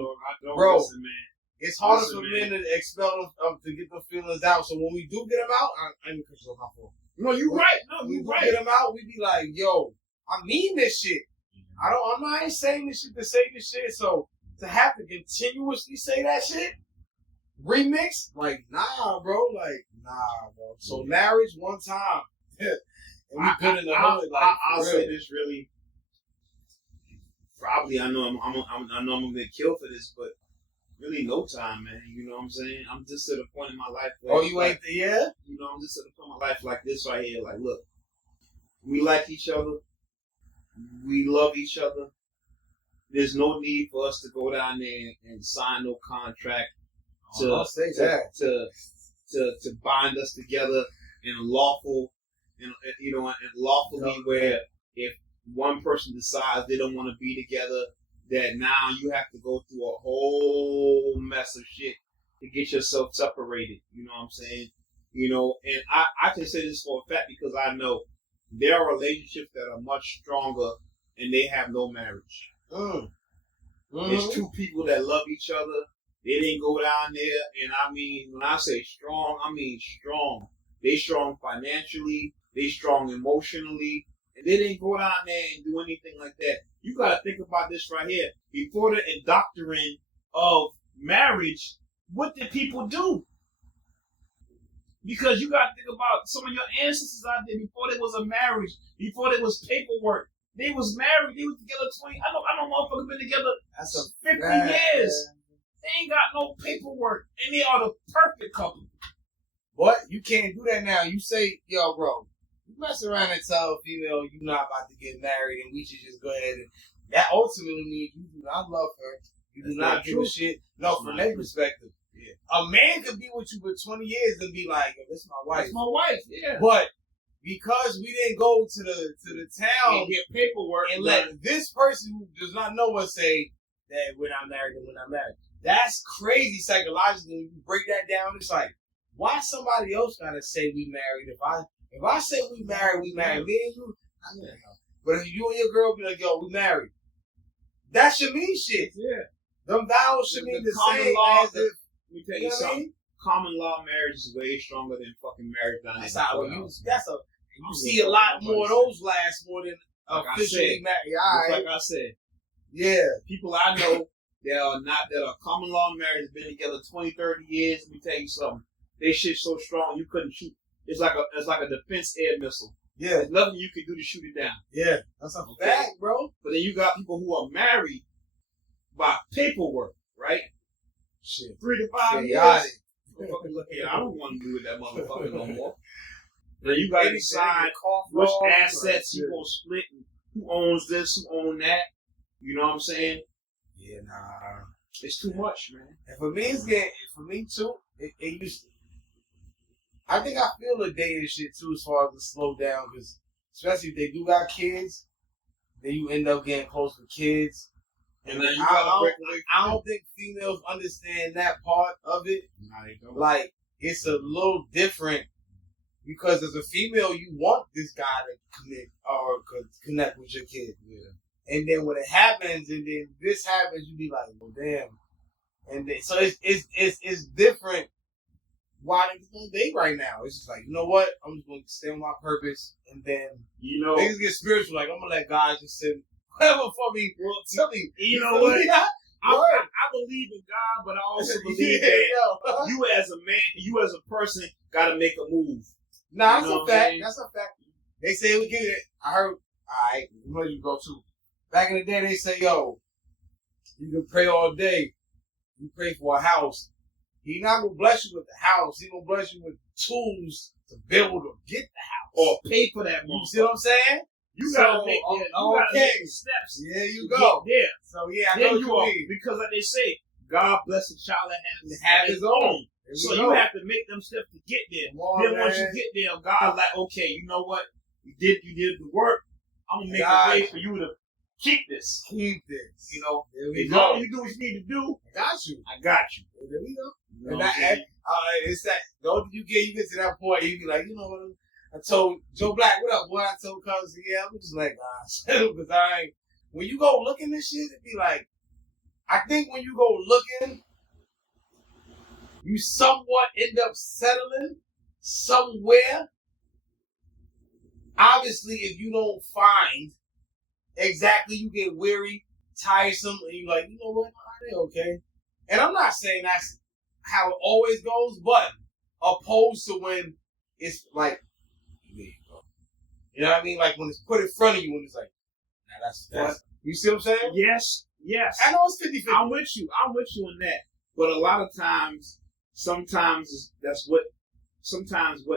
Bro, listen, man. It's harder for men to expel them, to get the feelings out. So when we do get them out, I ain't control my fault. No, you right. No, you right. Get them out, we be like, yo, I mean this shit. I'm not saying this shit to say this shit. So to have to continuously say that shit, remix, like, nah, bro. So marriage one time, and we good in the hood. Like, I'll say this really. Probably, I know I'm gonna get killed for this, but really no time, man. You know what I'm saying? I'm just at a point in my life. Where you ain't there? Yeah. You know, I'm just at a point in my life like this right here. Like, look, we like each other. We love each other. There's no need for us to go down there and sign no contract to bind us together in a lawful, and lawfully, where if one person decides they don't want to be together, that now you have to go through a whole mess of shit to get yourself separated. You know what I'm saying? And I can say this for a fact because I know there are relationships that are much stronger and they have no marriage. It's two people that love each other. They didn't go down there, and I mean, when I say strong, I mean strong. They strong financially, they strong emotionally, and they didn't go down there and do anything like that. You got to think about this right here. Before the indoctrine of marriage, what did people do? Because you got to think about some of your ancestors out there before there was a marriage, before there was paperwork. They was married. They was together 20. I know motherfuckers been together 50 years. They ain't got no paperwork, and they are the perfect couple. But you can't do that now. You say, yo, bro, you mess around and tell a female you're not about to get married, and we should just go ahead and that ultimately means you do not love her. You do not give a shit. No, from their perspective. Yeah. A man could be with you for 20 years and be like, yo, this is my wife. That's my wife, yeah. But because we didn't go to the town and get paperwork and let this person who does not know us say that we're not married and we're not married. That's crazy psychologically. When you break that down, it's like, why somebody else gotta say we married? If I say we married, me and you, I don't know. But if you and your girl be like, yo, we married, that should mean shit. Yeah. Them vows should mean the same law, as if, let me tell you something. Common law marriage is way stronger than fucking marriage down that's how you see a lot more of those last more than officially married. Like I said. Yeah. People I know that are common law marriage, been together 20, 30 years. Let me tell you something. They shit so strong you couldn't shoot. It's like a defense air missile. Yeah. There's nothing you can do to shoot it down. Yeah. That's a fact, bro. But then you got people who are married by paperwork, right? Shit. 3 to 5 years. I don't want to be with that motherfucker no more. Then you got to decide which assets you gonna split, and who owns this, who owns that. You know what I'm saying? Yeah, nah. It's too much, man. And for me too, it used to, I think I feel the dating shit too as far as the slow down, because especially if they do got kids, then you end up getting close to kids. And then I don't think females understand that part of it. Nah, they don't. Like, it's a little different because as a female, you want this guy to commit or connect with your kid. Yeah. And then when it happens, and then this happens, you be like, well, damn. And then, so it's different. Why they don't date right now? It's just like, you know what? I'm just going to stay on my purpose, and then niggas get spiritual. Like, I'm gonna let God just sit whatever for me. Well, tell me, you know what? I believe in God, but I also believe that you as a man, you as a person, got to make a move. Nah, that's a fact. That's a fact. They say we get it. I heard. All right, where you go to? Back in the day, they say, yo, you can pray all day. You pray for a house. He's not going to bless you with the house. He's going to bless you with tools to build or get the house. Or pay for that. You see what I'm saying? You gotta make steps. Yeah, you go. Yeah. So yeah, I know what you mean. Because like they say, God bless a child that has his own. So you have to make them steps to get there. Then once you get there, God's like, okay, you know what? You did the work. I'm gonna make a way for you to keep this. Keep this. You know, as long as you do what you need to do, I got you. There we go. You know it's that. Don't you get to that point, you be like, you know what? I told Joe Black, what up, boy? I told Cuz, yeah, I'm just like, because when you go looking this shit, it be like, I think when you go looking, you somewhat end up settling somewhere. Obviously, if you don't find exactly, you get weary, tiresome, and you're like, you know what? They okay. And I'm not saying that's how it always goes, but opposed to when it's like, there you go. You know what I mean? Like when it's put in front of you and it's like, nah, that's you see what I'm saying? Yes. I know it's 50-50. I'm with you on that. But a lot of times, sometimes what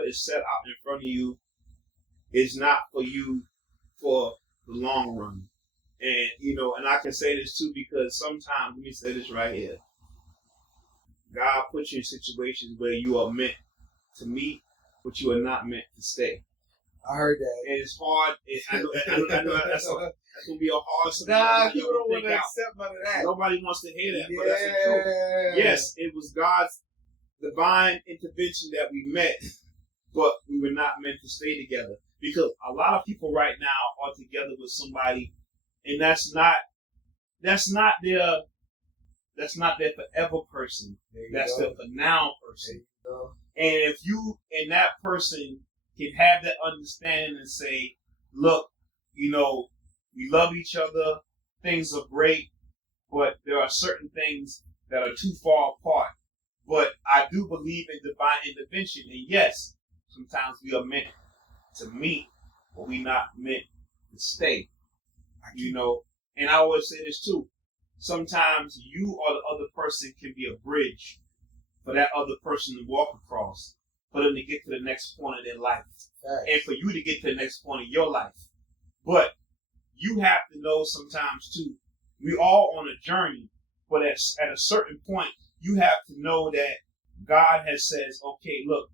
is set out in front of you is not for you for the long run. And, and I can say this too because sometimes, let me say this right here. God puts you in situations where you are meant to meet, but you are not meant to stay. I heard that. And it's hard. I know that's going to be a hard something. Nah, people don't want to accept none of that. Nobody wants to hear that, but that's the truth. Yes, it was God's divine intervention that we met, but we were not meant to stay together. Because a lot of people right now are together with somebody, and that's not that's not their forever person. That's their for now person. And if you and that person can have that understanding and say, look, we love each other, things are great, but there are certain things that are too far apart. But I do believe in divine intervention. And yes, sometimes we are meant to meet, but we're not meant to stay. And I always say this too. Sometimes you or the other person can be a bridge for that other person to walk across, for them to get to the next point of their life, and for you to get to the next point of your life. But you have to know sometimes too, we all on a journey, but at a certain point, you have to know that God has says, okay, look,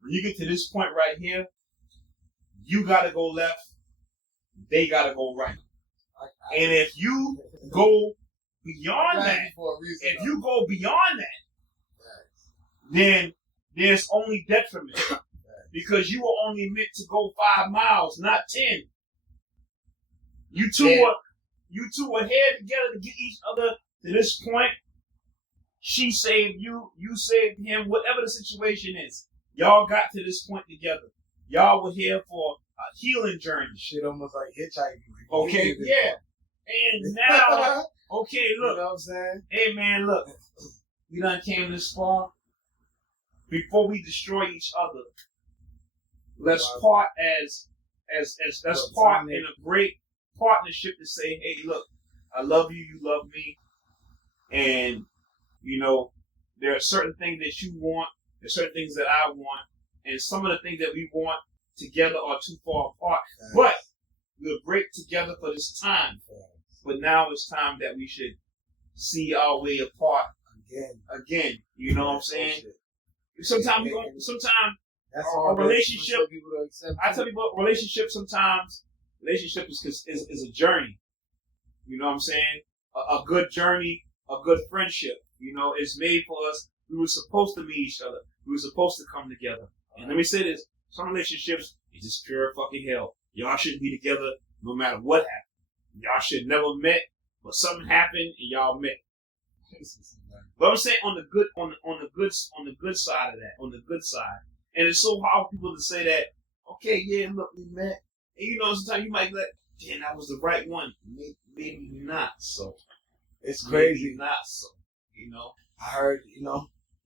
when you get to this point right here, you got to go left, they got to go right. And if you go beyond that, then there's only detriment. Because you were only meant to go 5 miles, not 10. You two were here together to get each other to this point. She saved you, you saved him, whatever the situation is. Y'all got to this point together. Y'all were here for a healing journey. Shit almost like hitchhiking. Okay, yeah. And now, okay, look. You know what I'm saying? Hey, man, look. We done came this far. Before we destroy each other, let's part let's part in a great partnership to say, hey, look, I love you, you love me. And, there are certain things that you want, there's certain things that I want, and some of the things that we want together are too far apart. But we're great together for this time. But now it's time that we should see our way apart again. You know what I'm saying? Sometimes that's a relationship. I tell people, relationship is a journey. You know what I'm saying? A good journey, a good friendship. It's made for us. We were supposed to meet each other. We were supposed to come together. And let me say this: some relationships is just pure fucking hell. Y'all shouldn't be together no matter what happened. Y'all should never met, but something happened and y'all met. But I'm saying on the good side of that, on the good side. And it's so hard for people to say that, okay, yeah, look, we met. And sometimes you might be like, damn, that was the right one. Maybe not so. It's crazy. Maybe not so. I heard,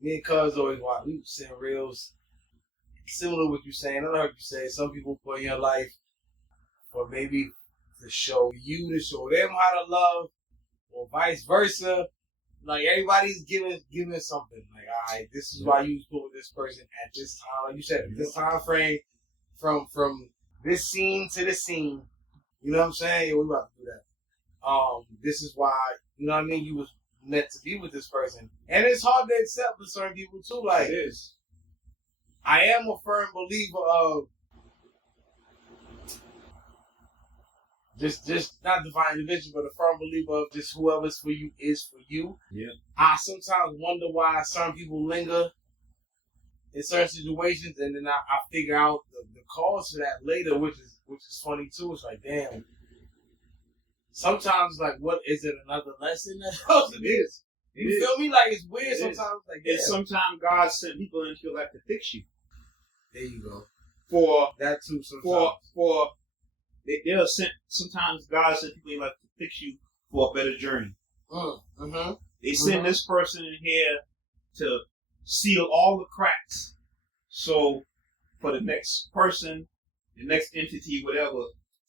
me and Cuz always watch. We send reels similar to what you're saying. I heard you say some people put in your life for maybe to show them how to love, or vice versa. Like everybody's giving something. Like, all right, this is why you was put with this person at this time. Like you said, this time frame, from this scene to this scene. You know what I'm saying? Yeah, we about to do that. This is why, you know what I mean? You was meant to be with this person. And it's hard to accept for certain people too. Like, it is. I am a firm believer of just not divine intervention, but a firm believer of just whoever's for you is for you. Yeah. I sometimes wonder why certain people linger in certain situations, and then I figure out the cause for that later, which is funny too. It's like, damn. Sometimes, like, what is it? Another lesson? It is. You feel me? Like, it's weird sometimes. Like, and sometimes God sent people into your life to fix you. There you go. For that too. Sometimes. They'll send. Sometimes God sent people in your life to fix you for a better journey. Mm-hmm. They send this person in here to seal all the cracks. So for the next person, the next entity, whatever,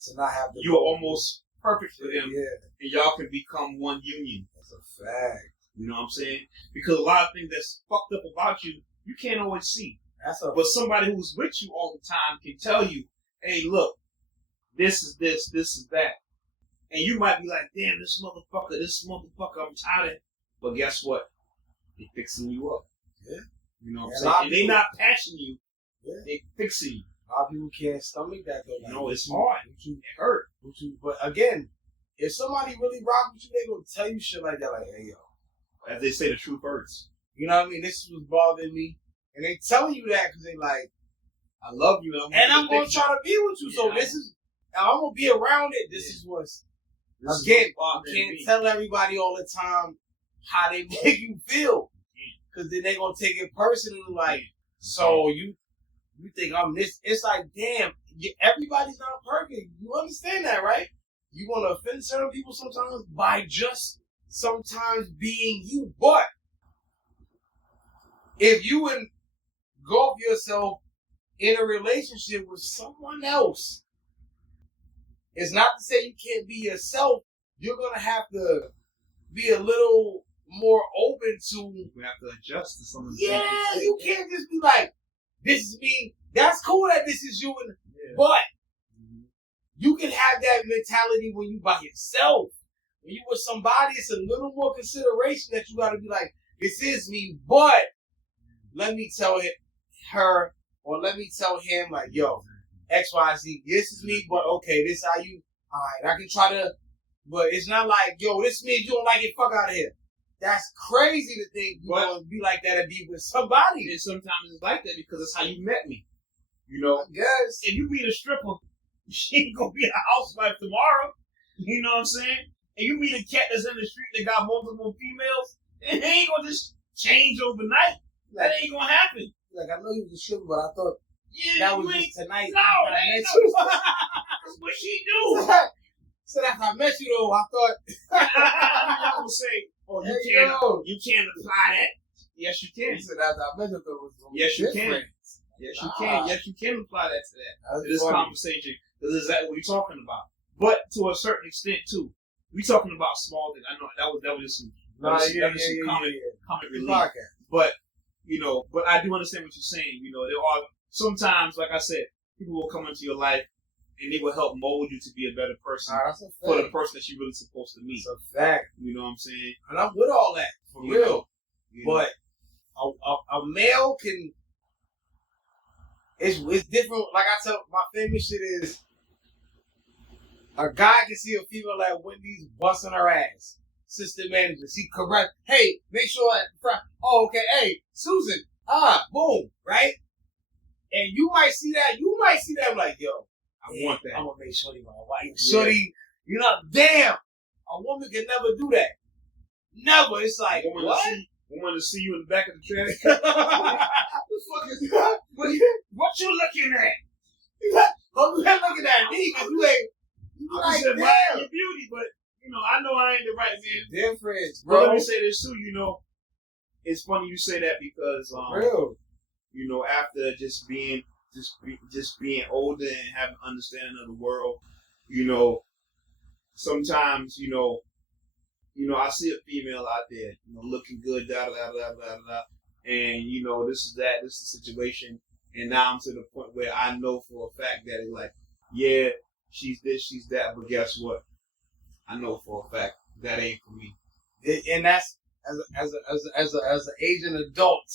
to not have you're almost perfect for them, and y'all can become one union. That's a fact. You know what I'm saying? Because a lot of things that's fucked up about you, you can't always see. But somebody who's with you all the time can tell you, hey, look, this is this, this is that. And you might be like, damn, this motherfucker, I'm tired of it. But guess what? They fixing you up. Yeah. You know what I'm saying? And they not patching you. Yeah. They fixing you. A lot of people can't stomach that though. Like, it's hard. It hurt. But again, if somebody really rock with you, they gonna tell you shit like that. Like, hey, yo. As they say, the truth hurts. You know what I mean? This is what's bothering me. And they telling you that because they like, I love you. And I'm gonna try to be with you. So this is, I'm gonna be around it. This is Again, you can't tell everybody all the time how they make you feel. Because then they're going to take it personally like, so you think I'm this. It's like, damn, everybody's not perfect. You understand that, right? You want to offend certain people sometimes by just sometimes being you. But if you engulf yourself in a relationship with someone else, it's not to say you can't be yourself. You're going to have to be a little more open to... You have to adjust to some of the things. Yeah, you can't just be like, this is me. That's cool that this is you. But you can have that mentality when you by yourself. When you with somebody, it's a little more consideration that you got to be like, this is me, but let me tell her, or let me tell him, like, yo, X, Y, Z, this is me, but okay, this how you, all right, I can try to, but it's not like, yo, this is me, if you don't like it, fuck out of here. That's crazy to think you're going to be like that and be with somebody. And sometimes it's like that because it's how you met me. You know? I guess. If you meet a stripper, she ain't going to be a housewife tomorrow. You know what I'm saying? And you meet a cat that's in the street that got multiple females, and they ain't going to just change overnight. That ain't going to happen. Like, I know you was a stripper, but I thought that was just tonight. No, that ain't that's what she do. So after I met you, though, I thought... I would say, oh, you can't apply that. Yes, you can. So after I met you, though, it was yes, you different. can. Yes, you can. Yes, you can apply that to this conversation. Because that's exactly what we're talking about. But to a certain extent, too. We're talking about small things. I know that was just some comic relief. But, you know, but I do understand what you're saying. You know, there are sometimes, like I said, people will come into your life and they will help mold you to be a better person for the person that you're really supposed to meet. That's a fact. You know what I'm saying? And I'm with all that, for real. But a male can... It's different. Like I tell, my famous shit is, a guy can see a female like Wendy's busting her ass. Assistant manager, she correct. Hey, make sure. Oh, okay. Hey, Susan. Boom. Right. And you might see that. You might see that like, yo, I want that. I'm gonna make Shorty my wife. Shorty, you know, damn. A woman can never do that. Never. It's like, what? I want to see you in the back of the trash. What the fuck is that? What you looking at? I'm looking at me because you ain't. I just admire your beauty, but you know, I know I ain't the right man. Difference, bro. But let me say this too. You know, it's funny you say that because, real. You know, after just being older and having understanding of the world, you know, sometimes I see a female out there, you know, looking good, da da da da da da, and you know, this is the situation, and now I'm to the point where I know for a fact that it's like, yeah, she's this, she's that, but guess what? I know for a fact that ain't for me. And that's as an Asian adult,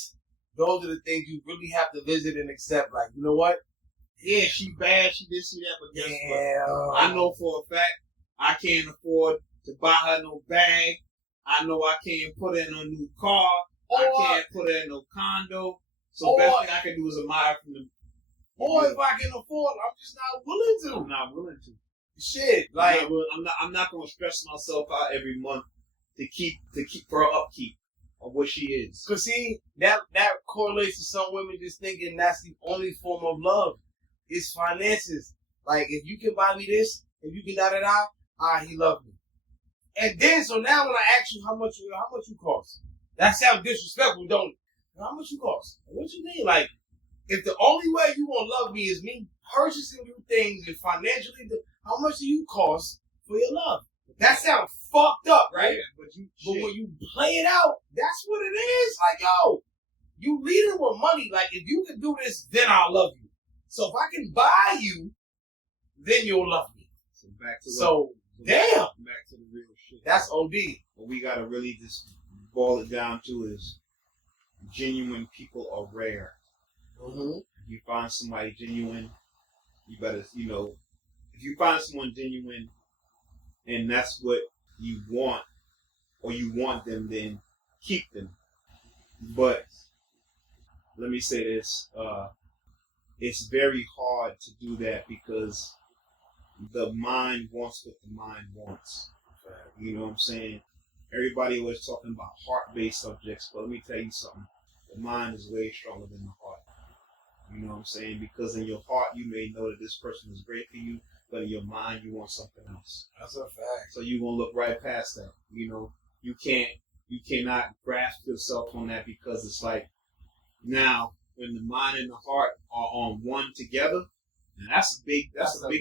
those are the things you really have to visit and accept. Like, you know what? Yeah, she bad, she this, she that, but guess what? I know for a fact I can't afford to buy her no bag. I know I can't put her in no new car. I can't put her in no condo. So best thing I can do is admire from the. Or if I can afford, I'm just not willing to. I'm not willing to. Shit, like I'm not gonna stress myself out every month to keep for her upkeep of what she is. Cause see, that correlates to some women just thinking that's the only form of love. It's finances. Like, if you can buy me this, if you can he loved me. And then, so now when I ask you how much you cost, that sounds disrespectful, don't it? How much you cost? What you mean? Like, if the only way you gonna love me is me purchasing you things and financially, how much do you cost for your love? That sounds fucked up, right? Yeah, but when you play it out, that's what it is. Like, yo, you leading with money. Like, if you can do this, then I'll love you. So if I can buy you, then you'll love me. Back to the real shit. That's OD. What we gotta really just boil it down to is genuine people are rare. Mm-hmm. If you find somebody genuine, you better, if you find someone genuine and that's what you want, or you want them, then keep them. But let me say this, it's very hard to do that because the mind wants what the mind wants. You know what I'm saying? Everybody always talking about heart-based subjects, but let me tell you something. The mind is way stronger than the heart. You know what I'm saying? Because in your heart, you may know that this person is great for you, but in your mind, you want something else. That's a fact. So you're gonna look right past that. You know, you cannot grasp yourself on that because it's like now when the mind and the heart are on one together, and that's a big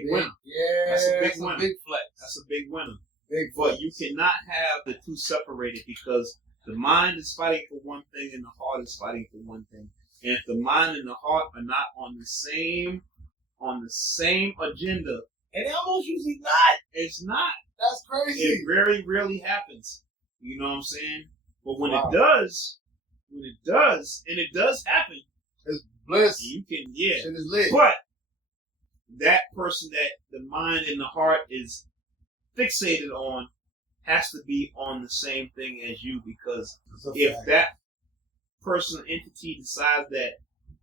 winner. Yeah, that's a big winner. A big flex. That's a big winner. Big but flex. You cannot have the two separated because the mind is fighting for one thing and the heart is fighting for one thing. And if the mind and the heart are not on the same agenda, and it almost usually not. It's not. That's crazy. It very rarely happens. You know what I'm saying? But when it does, and it does happen, it's bliss. You can, Shit is lit. But that person that the mind and the heart is fixated on has to be on the same thing as you, because if that person entity decides that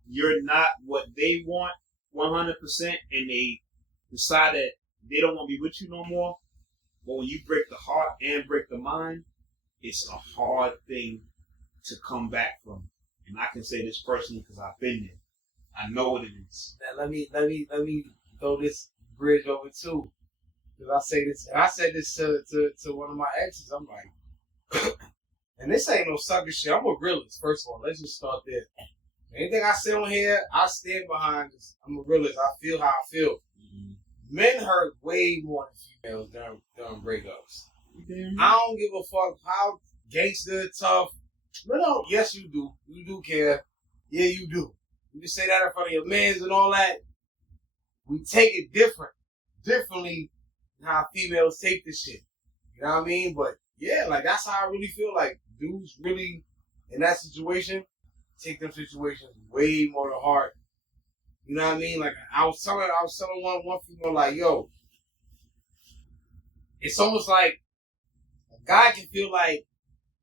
you're not what they want 100% and they decide that they don't want to be with you no more, but when you break the heart and break the mind, it's a hard thing to come back from. And I can say this personally because I've been there. I know what it is. Now let me throw this bridge over too. Because I said this to one of my exes. I'm like, and this ain't no sucker shit. I'm a realist, first of all. Let's just start there. Anything I say on here, I stand behind this. I'm a realist. I feel how I feel. Mm-hmm. Men hurt way more than females during breakups. Mm-hmm. I don't give a fuck how gangster, tough. No, yes you do. You do care. Yeah, you do. You can say that in front of your mans and all that. We take it differently than how females take this shit. You know what I mean? But yeah, like that's how I really feel. Like dudes really in that situation take them situations way more to heart. You know what I mean? Like I was telling one female like, yo, it's almost like a guy can feel like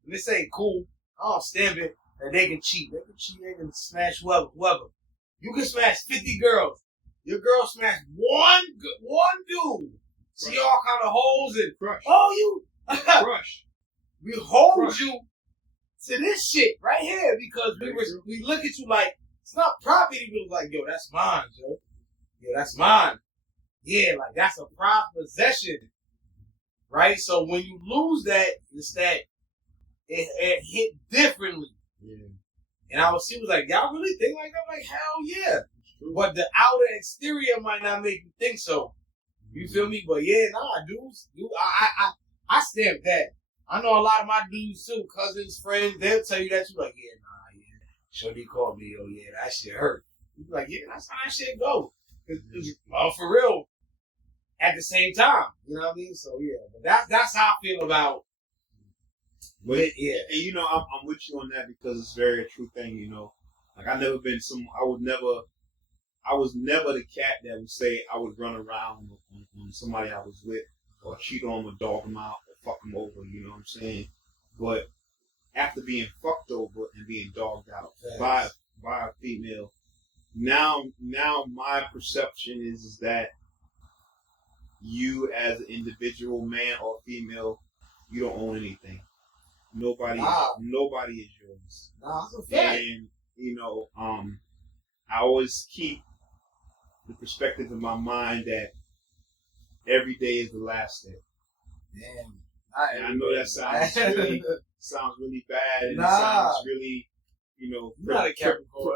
this ain't cool. I don't stand it. That they can cheat. They can smash whoever. You can smash 50 girls. Your girl smashed one dude. See all kind of holes and crush. Oh, you crush. We hold you to this shit right here because we look at you like it's not property. We look like, yo, that's mine, Joe. Yeah, that's mine. Yeah, like that's a prime possession, right? So when you lose that, it's that it hit differently. Yeah. And she was like, y'all really think like that? I'm like, hell yeah. But the outer exterior might not make you think so. You feel me? But yeah, dudes, I stamp that. I know a lot of my dudes too, cousins, friends, they'll tell you that. You like, yeah. Shorty called me, oh yeah, that shit hurt. You be like, yeah, that's how that shit go. For real, at the same time. You know what I mean? So yeah, but that's how I feel about. But yeah, and you know, I'm with you on that because it's very a true thing. You know, like I was never the cat that would say I would run around on somebody I was with or cheat on them or dog them out or fuck them over. You know what I'm saying? But after being fucked over and being dogged out by a female, now my perception is that you as an individual, man or female, you don't own anything. Nobody is yours. That's a fact. And you know, I always keep the perspective in my mind that every day is the last day. Damn. I know that sounds really bad and it sounds really, you know,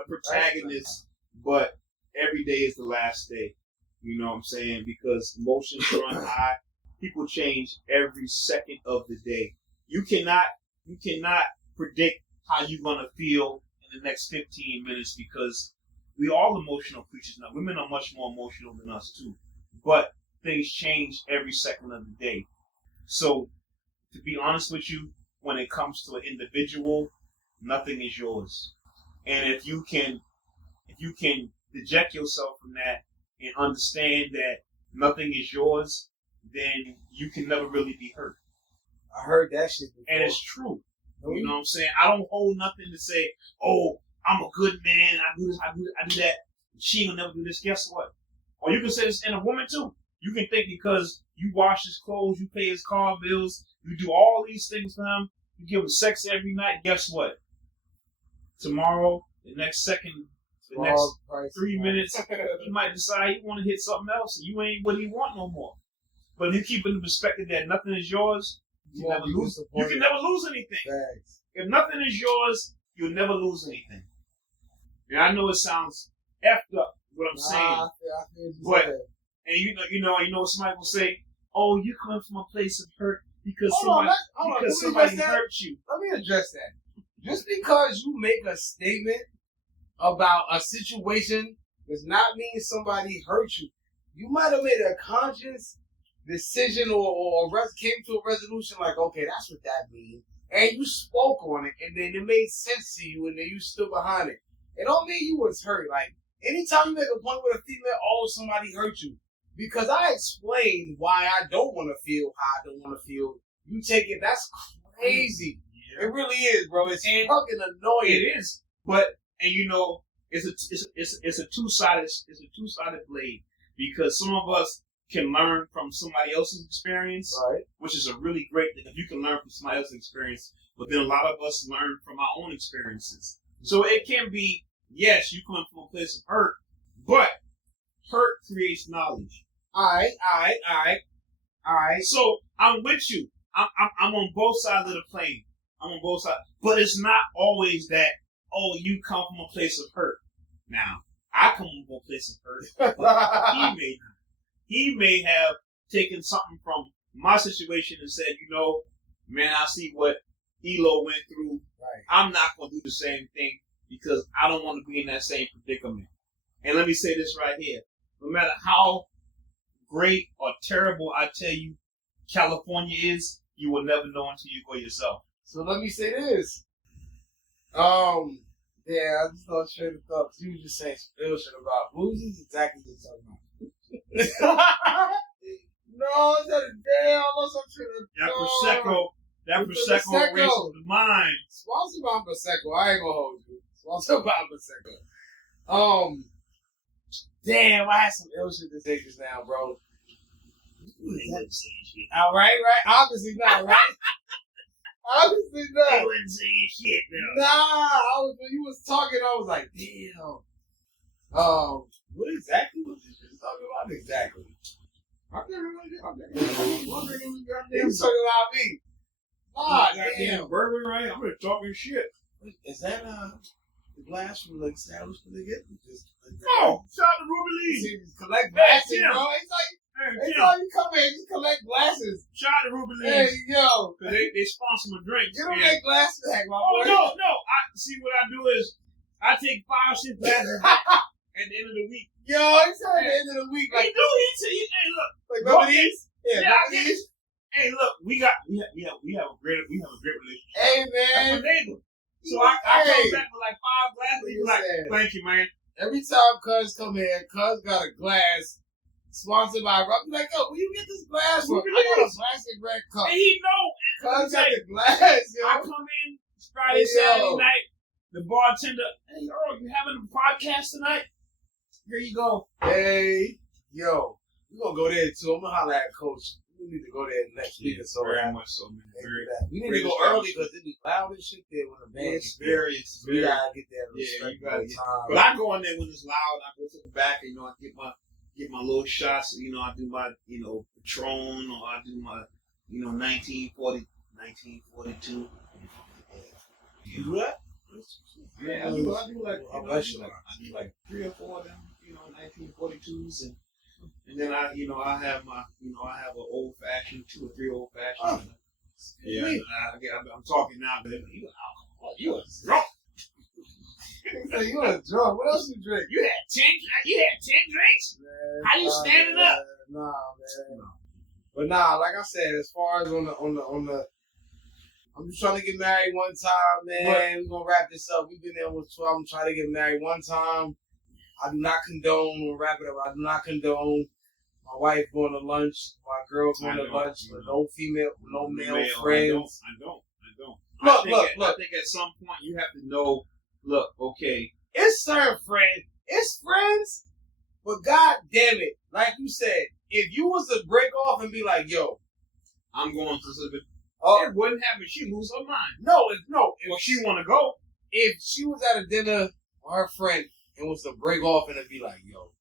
protagonist, but every day is the last day. You know what I'm saying? Because emotions run high. People change every second of the day. You cannot predict how you're gonna feel in the next 15 minutes because we all emotional creatures now. Women are much more emotional than us too. But things change every second of the day. So to be honest with you, when it comes to an individual, nothing is yours. And if you can deject yourself from that and understand that nothing is yours, then you can never really be hurt. I heard that shit before. And it's true. You know what I'm saying? I don't hold nothing to say, oh, I'm a good man, I do this, I do that. She will never do this. Guess what? Or you can say this in a woman too. You can think because You wash his clothes, you pay his car bills, you do all these things for him, you give him sex every night, guess what? Tomorrow, the next second, the next 3 minutes, he might decide he want to hit something else, and you ain't what he want no more. But if you keep in the perspective that nothing is yours, you can never lose anything. Thanks. If nothing is yours, you'll never lose anything. And I know it sounds effed up what I'm saying, but and you know somebody will say, "Oh, you're coming from a place of hurt because somebody hurt you." Let me address that. Just because you make a statement about a situation does not mean somebody hurt you. You might have made a conscious decision or came to a resolution like, okay, that's what that means. And you spoke on it, and then it made sense to you, and then you stood behind it. It don't mean you was hurt. Like, anytime you make a point with a female, oh, somebody hurt you. Because I explained why I don't want to feel how I don't want to feel. You take it, that's crazy. Yeah. It really is, bro. It's fucking annoying. It is. But, and you know, it's a two-sided blade. Because some of us can learn from somebody else's experience, right? Which is a really great thing. If you can learn from somebody else's experience, but then a lot of us learn from our own experiences. So it can be, yes, you come from a place of hurt, but hurt creates knowledge. All right. So I'm with you. I'm on both sides of the plane. I'm on both sides. But it's not always that, oh, you come from a place of hurt. Now, I come from a place of hurt, but he may not. He may have taken something from my situation and said, you know, man, I see what Elo went through. Right. I'm not going to do the same thing because I don't want to be in that same predicament. And let me say this right here. No matter how great or terrible I tell you California is, you will never know until you go yourself. So let me say this. Yeah, I just thought straight up. You were just saying some ill shit about boozies. Exactly what you're talking about. No, it's not a damn. That Prosecco erases the mind. Sponsored by Prosecco. I ain't gonna hold you. Sponsored by Prosecco. Damn, I had some ill shit to say just now, bro. All right. Obviously not, right? Obviously not. I wasn't saying shit, though. Nah, when you was talking, I was like, damn. What exactly was you just talking about exactly? I can't remember. He was talking about me. Ah, damn. Bourbon, right? I'm just talking shit. Is that the glass from the establishment they get? No, shout out to Ruby Lee. Collect glasses, bro. It's like you come here, just collect glasses. Shout out to Ruby Lee. Hey, yo. Because they sponsor my drinks. Get them that glass back, my boy. No. I see what I do is I take 5 6 glasses at the end of the week. Yo, it's at the end of the week. Like, hey, look. Like, remember these? Yeah, I get it. Hey, look, we have a great relationship. Hey, man. That's my neighbor. So I come back with like 5 glasses. He's like, thank you, man. Every time Cuz come here, Cuz got a glass sponsored by Rob. I'm like, yo, where you get this glass from? I got a plastic red cup. And he know. Cuz got the glass, yo. I come in Friday, Saturday night. The bartender, hey, Earl, you having a podcast tonight? Here you go. Hey, yo. We're going to go there, too. I'm going to holler at Coach. We need to go there next week or so. Very much so, man. We need to go early because it be loud and shit there when the band's there. We got to get there. Yeah, you got to get time. But I go in there when it's loud. I go to the back and, I get my little shots. I do my, Patron, or I do my, 1942. You do that? Yeah, I do like 3 or 4 of them, 1942s, and then I have my, I have an old fashioned, 2 or 3 old fashioned. Yeah, I'm talking now, but you a drunk. You a drunk. What else you drink? You had 10 drinks? Man, how you standing up? Nah, man. But like I said, as far as on the I'm just trying to get married one time, man. We're going to wrap this up. We've been there with 12. I'm trying to get married one time. I do not condone, we'll wrap it up. I do not condone my wife going to lunch, my girl going to lunch with no male friends. I don't. Look. I think at some point you have to know, look, okay. It's certain friends. It's friends, but God damn it. Like you said, if you was to break off and be like, yo, I'm going to sleep. Oh, It wouldn't happen. She lose her mind. no. If she want to go, If she was at a dinner with her friend and was to break off and it'd be like, yo,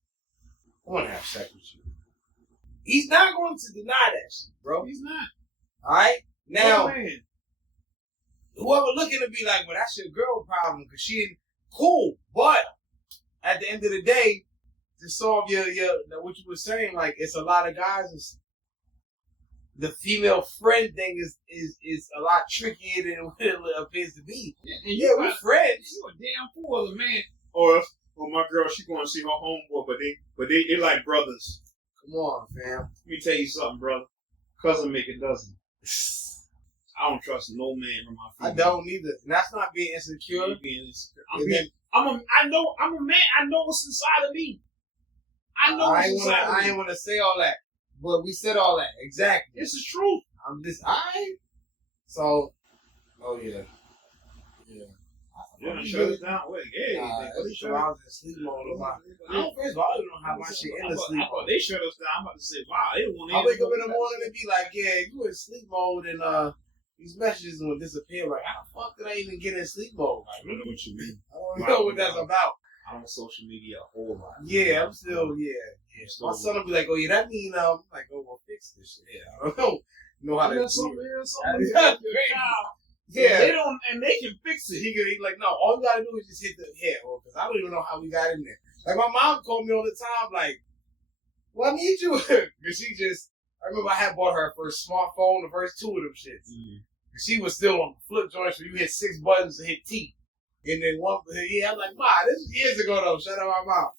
I want to have sex with you. He's not going to deny that shit, bro. he's not. All right? Now, No, man. whoever looking to be like, well, that's your girl problem because she ain't cool. But at the end of the day, to solve your what you were saying, like it's a lot of guys. The female friend thing is a lot trickier than what it appears to be. And Yeah, we're friends. You a damn fool, a man. Or my girl, she going to see her homeboy, but they like brothers. Come on, fam. Let me tell you something, brother. Cousin make a dozen. I don't trust no man from my I female. don't either. And that's not being insecure. I'm a man. I know what's inside of me. I know what's inside of me. I ain't want to say all that, but we said all that exactly. This is true. I'm just So, oh yeah. You're gonna shut it down. Wait, hey, I was in sleep mode. First of all, I don't know how my shit in the sleep I thought mode. they shut us down. I'm about to say, wow, they don't want to. I wake up in the morning and be like, yeah, you in sleep mode, and these messages will disappear. Like, how the fuck did I even get in sleep mode? I don't know what you mean. I don't know what that's about. I'm on social media a whole lot. Yeah, I'm still. My son will be like, oh yeah, that mean I'm like, oh well, fix this shit. Yeah, I don't know how to. Yeah, they don't, and they can fix it. He like, no, all you gotta do is just hit the hair, because I don't even know how we got in there. Like my mom called me all the time, like, well, I need you, because I remember I had bought her first smartphone, the first two of them shits. Mm-hmm. She was still on the flip joint, so you hit 6 buttons to hit T. And then I'm like, Ma, this was years ago though, shut up my mouth.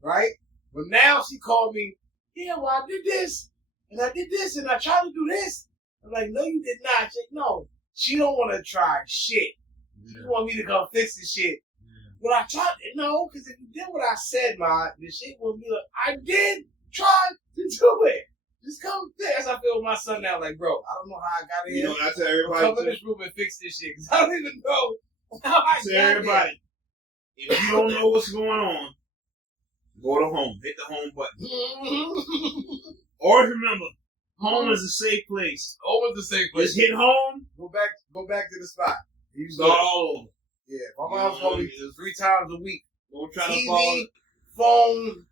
Right? But now she called me, yeah, well, I did this, and I did this, and I tried to do this. I'm like, no, you did not. She's like, no. She don't want to try shit. She want me to come fix the shit. Yeah. But I tried it. No, because if you did what I said, the shit would be like, I did try to do it. Just come fix. I feel with my son now, like, bro, I don't know how I got in here. You know what I tell everybody? Come in this room and fix this shit, because I don't even know how I got everybody, if you don't know what's going on, go to home. Hit the home button. Or remember, home is a safe place. Home is a safe place. Just hit home. Go back to the spot. You start all over. Yeah, my mom's told me 3 times a week. Don't try TV, to follow. phone,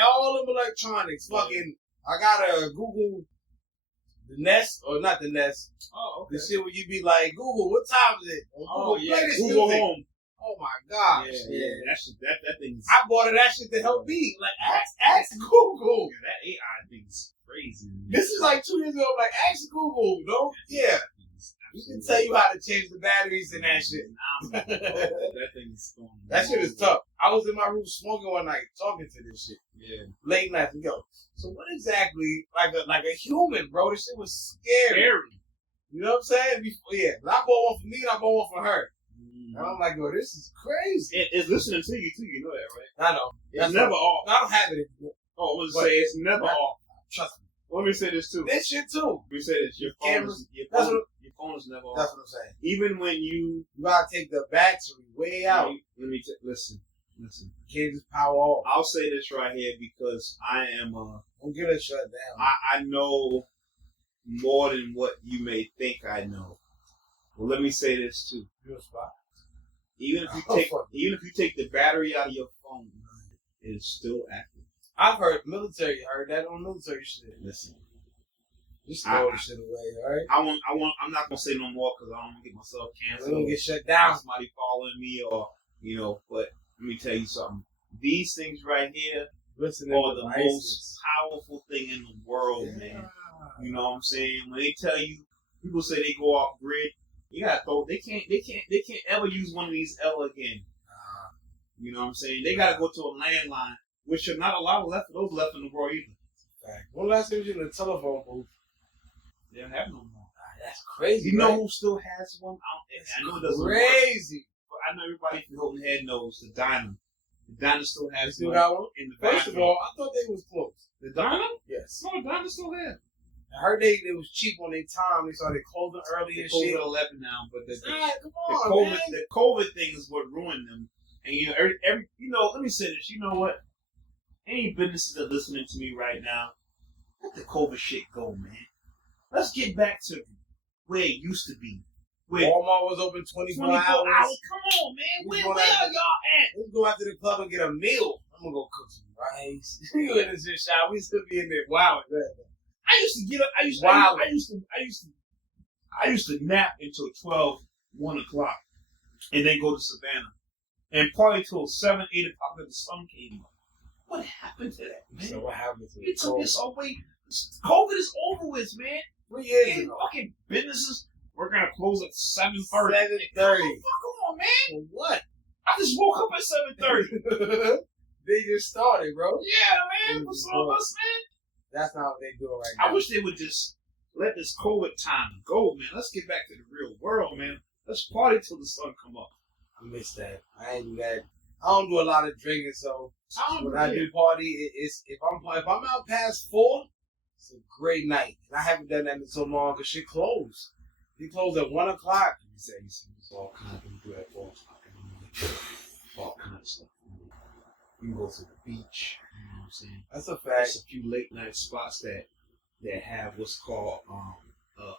all of electronics. Fucking, I gotta Google the Nest, or not the Nest. Oh, okay. The shit where you be like, Google, what time is it? Oh, Google, yeah. play this Google music. Home. Oh my gosh. Yeah. That thing's. I bought her that shit to help me. Like, ask Google. Yeah, that AI thing's crazy. This is like 2 years ago. Like, ask Google. Don't. Yeah. You can tell you how to change the batteries and that shit. That thing's going. That shit is tough. I was in my room smoking one night, talking to this shit. Yeah. Late night. Yo, so what exactly, like a human, bro? This shit was scary. You know what I'm saying? Yeah. I bought one for me and I bought one for her. Mm-hmm. And I'm like, yo, this is crazy. It's listening to you too. You know that, right? I know. It's never off. I don't have it anymore. Oh, I was gonna say it's never off. Trust me. Let me say this too. This shit too. Let me say this. Your phone is never off. That's what I'm saying. Even when you gotta take the battery way out. Let me listen. You can't just power off. I'll say this right here because I am don't get it shut down. I know more than what you may think I know. Well, let me say this too. Even if you take the battery out of your phone, it is still active. I've heard heard that on military shit. Listen, just throw the shit away, all right? I'm not gonna say no more because I don't want to get myself canceled. I don't get shut down. Somebody following me, or but let me tell you something. These things right here are the most powerful thing in the world, man. You know what I'm saying? When they tell you, people say they go off grid. You gotta throw. They can't ever use one of these ever again. You know what I'm saying? They gotta go to a landline, which are not a lot of those left in the world either. Fact. When last time you in a telephone booth? They don't have no more. That's crazy. You know who still has one? I know it doesn't crazy. But I know everybody from Hilton Head knows the Diamond. The Diamond still has one. Got one in the bathroom. First of all, I thought they was closed. The Diamond? Yes. No, the Diamond still there. I heard they was cheap on their time. They started closing early and shit. At 11 now, but the COVID thing is what ruined them. And every let me say this. You know what? any businesses that are listening to me right now, let the COVID shit go, man. Let's get back to where it used to be. Where Walmart was open 24 hours. Come on, man. Where are y'all at? Let's go out to the club and get a meal. I'm gonna go cook some rice. You in this shop? We still be in there. Wow, I used to get up. I used to nap until 12, 1 o'clock, and then go to Savannah, and party till 7, 8 o'clock when the sun came up. What happened to that, man? So what happened to it? You took this away. COVID is over with, man. 3 years ago. Fucking businesses, we're gonna close at 7:30. 7:30. Come on, man. For what? I just woke up at 7:30. They just started, bro. Yeah, man. For some of us, man. That's not what they do right now. I wish they would just let this COVID time go, man. Let's get back to the real world, man. Let's party till the sun come up. I miss that. I ain't do that. I don't do a lot of drinking, so when I do party, it's if I'm out past 4, it's a great night. And I haven't done that in so long because shit closed. They closed at 1 o'clock. You say it's all kind of do at 4 o'clock in the morning. All kind of stuff. You can go to the beach. You know what I'm saying? That's a fact. There's a few late night spots that have what's called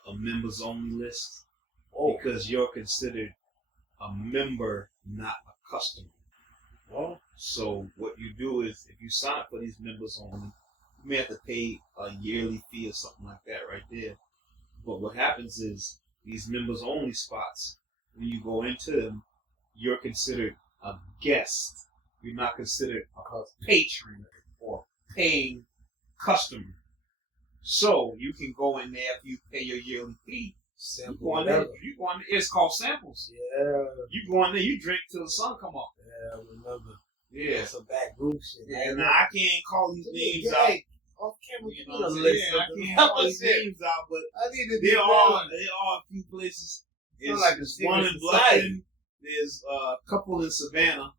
a members only list. Oh. Because you're considered a member, not a customer. Well, so what you do is, if you sign up for these members only, you may have to pay a yearly fee or something like that right there. But what happens is, these members only spots, when you go into them, you're considered a guest. You're not considered a patron or paying customer. So you can go in there if you pay your yearly fee. You go in there, it's called samples. Yeah. You go in there, you drink till the sun come up. Yeah, I remember. Yeah. That's a back group shit. Yeah, now I can't call these names out. Off camera, you know what I'm saying? I can't call these names out, but I need to there are a few places. There's like one in Bluffton. There's a couple in Savannah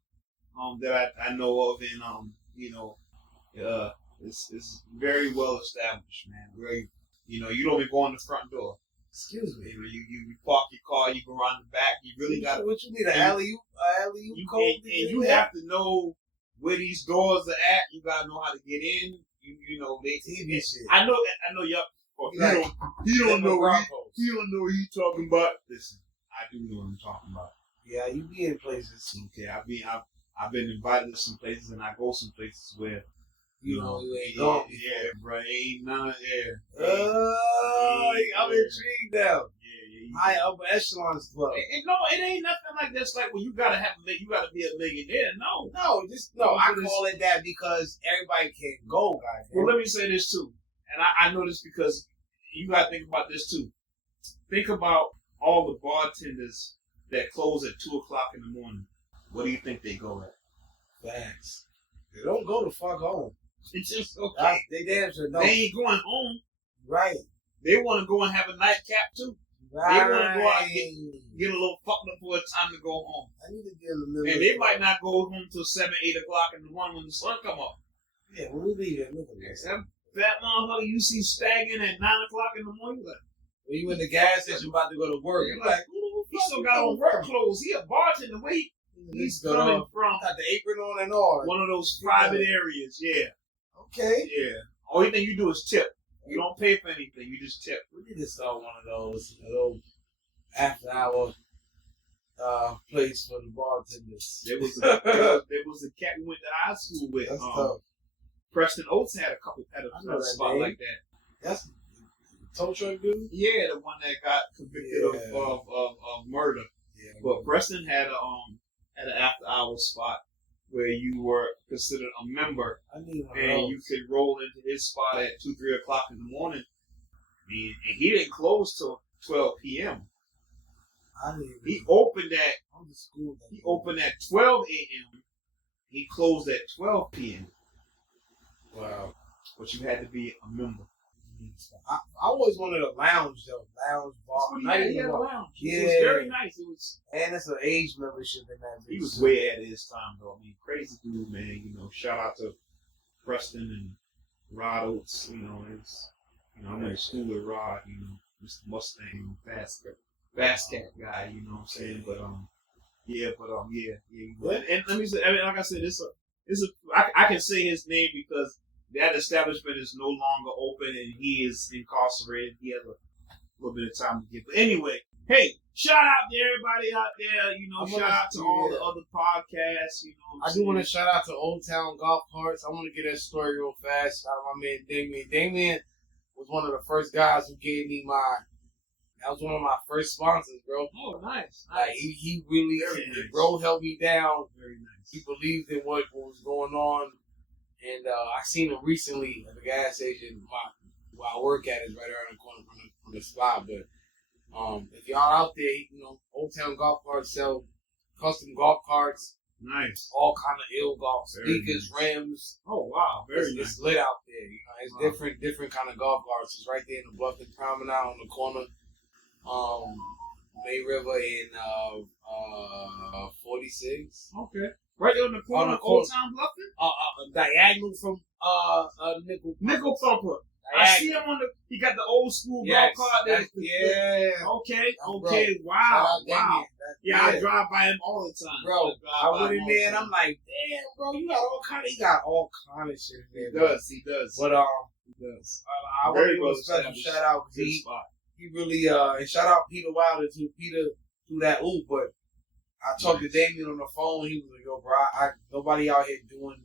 that I know of, and it's very well established, man. Very, you don't even go in the front door. Excuse me. You park your car, you go around the back. You really got what you need, an alley-oop code? And you have to know where these doors are at. You gotta know how to get in. You know they TV shit. I know y'all. He don't know what he talking about. Listen, I do know what I'm talking about. Yeah, you be in places. Okay, I've been invited to some places, and I go some places where you ain't going. Yeah, bro, ain't none of there. I'm intrigued now. Yeah. High upper echelons club. No, it ain't nothing like this. Like, well, you gotta be a millionaire. No. I call it that because everybody can't go, guys. Well, let me say this too, and I know this because you gotta think about this too. Think about all the bartenders that close at 2 o'clock in the morning. What do you think they go at? Facts. They don't go to fuck home. It's just okay. They damn sure don't. They ain't going home. Right. They want to go and have a nightcap too. Right. They want to go out and get a little fucked up for a time to go home. I need to get a little. And they might not go home till 7, 8 o'clock in the morning when the sun come up. Yeah, when we leave it, look at that. That motherfucker you see staggering at 9 o'clock in the morning. Like, when you in the gas station about to go to work, you're like, he still got on work clothes. He a bartender. He's coming from got the apron on and all. One of those private areas. Yeah. Okay. Yeah. Only thing you do is tip. You don't pay for anything. You just tip. We need to start one of those after hour place for the bartenders. There was a cat we went to high school with. That's tough. Preston Oates had a spot like that. That's tow truck dude? Yeah, the one that got convicted of murder. Yeah, but Preston had an after hours spot where you were considered a member, and you could roll into his spot at 2, 3 o'clock in the morning. And he didn't close till 12 p.m. He opened at 12 a.m. He closed at 12 p.m. Wow. But you had to be a member. I always wanted a lounge though. Lounge bar. He had a lounge. Yeah. It was very nice. And it's an age membership in that. He was way ahead of his time though. I mean, crazy dude, man. Shout out to Preston and Rod Oates. I went to school with Rod. Mr. Mustang, fast cat guy. You know what I'm saying? But And let me say, like I said, I can say his name because that establishment is no longer open and he is incarcerated. He has a little bit of time to get. But anyway, hey, shout out to everybody out there. You know, shout out to all the other podcasts. You know, I do want to shout out to Old Town Golf Carts. I want to get that story real fast. Shout out my man Damien. Damien was one of the first guys who gave me that was one of my first sponsors, bro. Oh, nice. Like he really, bro, held me down. Very nice. He believed in what was going on, and I seen him recently at the gas station. Where I work at is right around the corner from the spot. But if y'all out there, you know, Old Town Golf Carts sell custom golf carts. Nice. All kind of ill golf speakers, nice. rims. Oh wow, very nice. It's lit out there. You know, it's different kind of golf carts. It's right there in the Bluffton Promenade on the corner. May River in 46. Okay. Right there on the corner of Old Town Bluffton? Diagonal from Nickel Thumper. I see him he got the old school golf cart there. Yeah. Okay. Bro, Wow. Yeah, I drive by him all the time. Bro, I went in there and I'm like, damn, bro, he got all kind of shit in there. He does. But he does. I want to give a special shout out because he really and shout out Peter Wilder too. Peter threw that oop, but I talked to Damien on the phone. He was like, "Yo, bro, nobody out here doing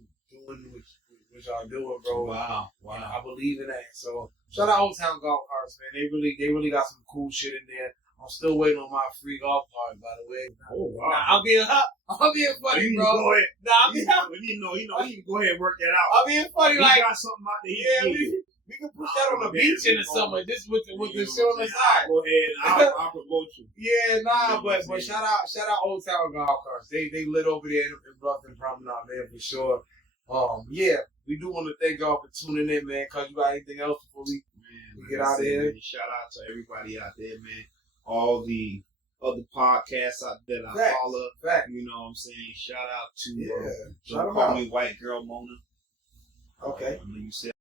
what y'all doing, bro. Wow. You know, I believe in that." So shout out Old Town Golf Carts, man. They really got some cool shit in there. I'm still waiting on my free golf cart, by the way. Oh wow! Nah, I'm being funny, bro. Go ahead. Nah, he can go ahead and work that out. I'm being funny, he like got something out there. Yeah, we can put that on the beach in the summer, just with the shit on the side. Go ahead, I'll promote you. Yeah, but shout out Old Town Golf Carts. They lit over there in Bluffton Promenade, man, for sure. Yeah, we do want to thank y'all for tuning in, man. Cause you got anything else before we get out of here? Man, shout out to everybody out there, man. All the other podcasts out there that I follow. You know what I'm saying? Shout out to shout call out. me White Girl Mona. Okay. I know you said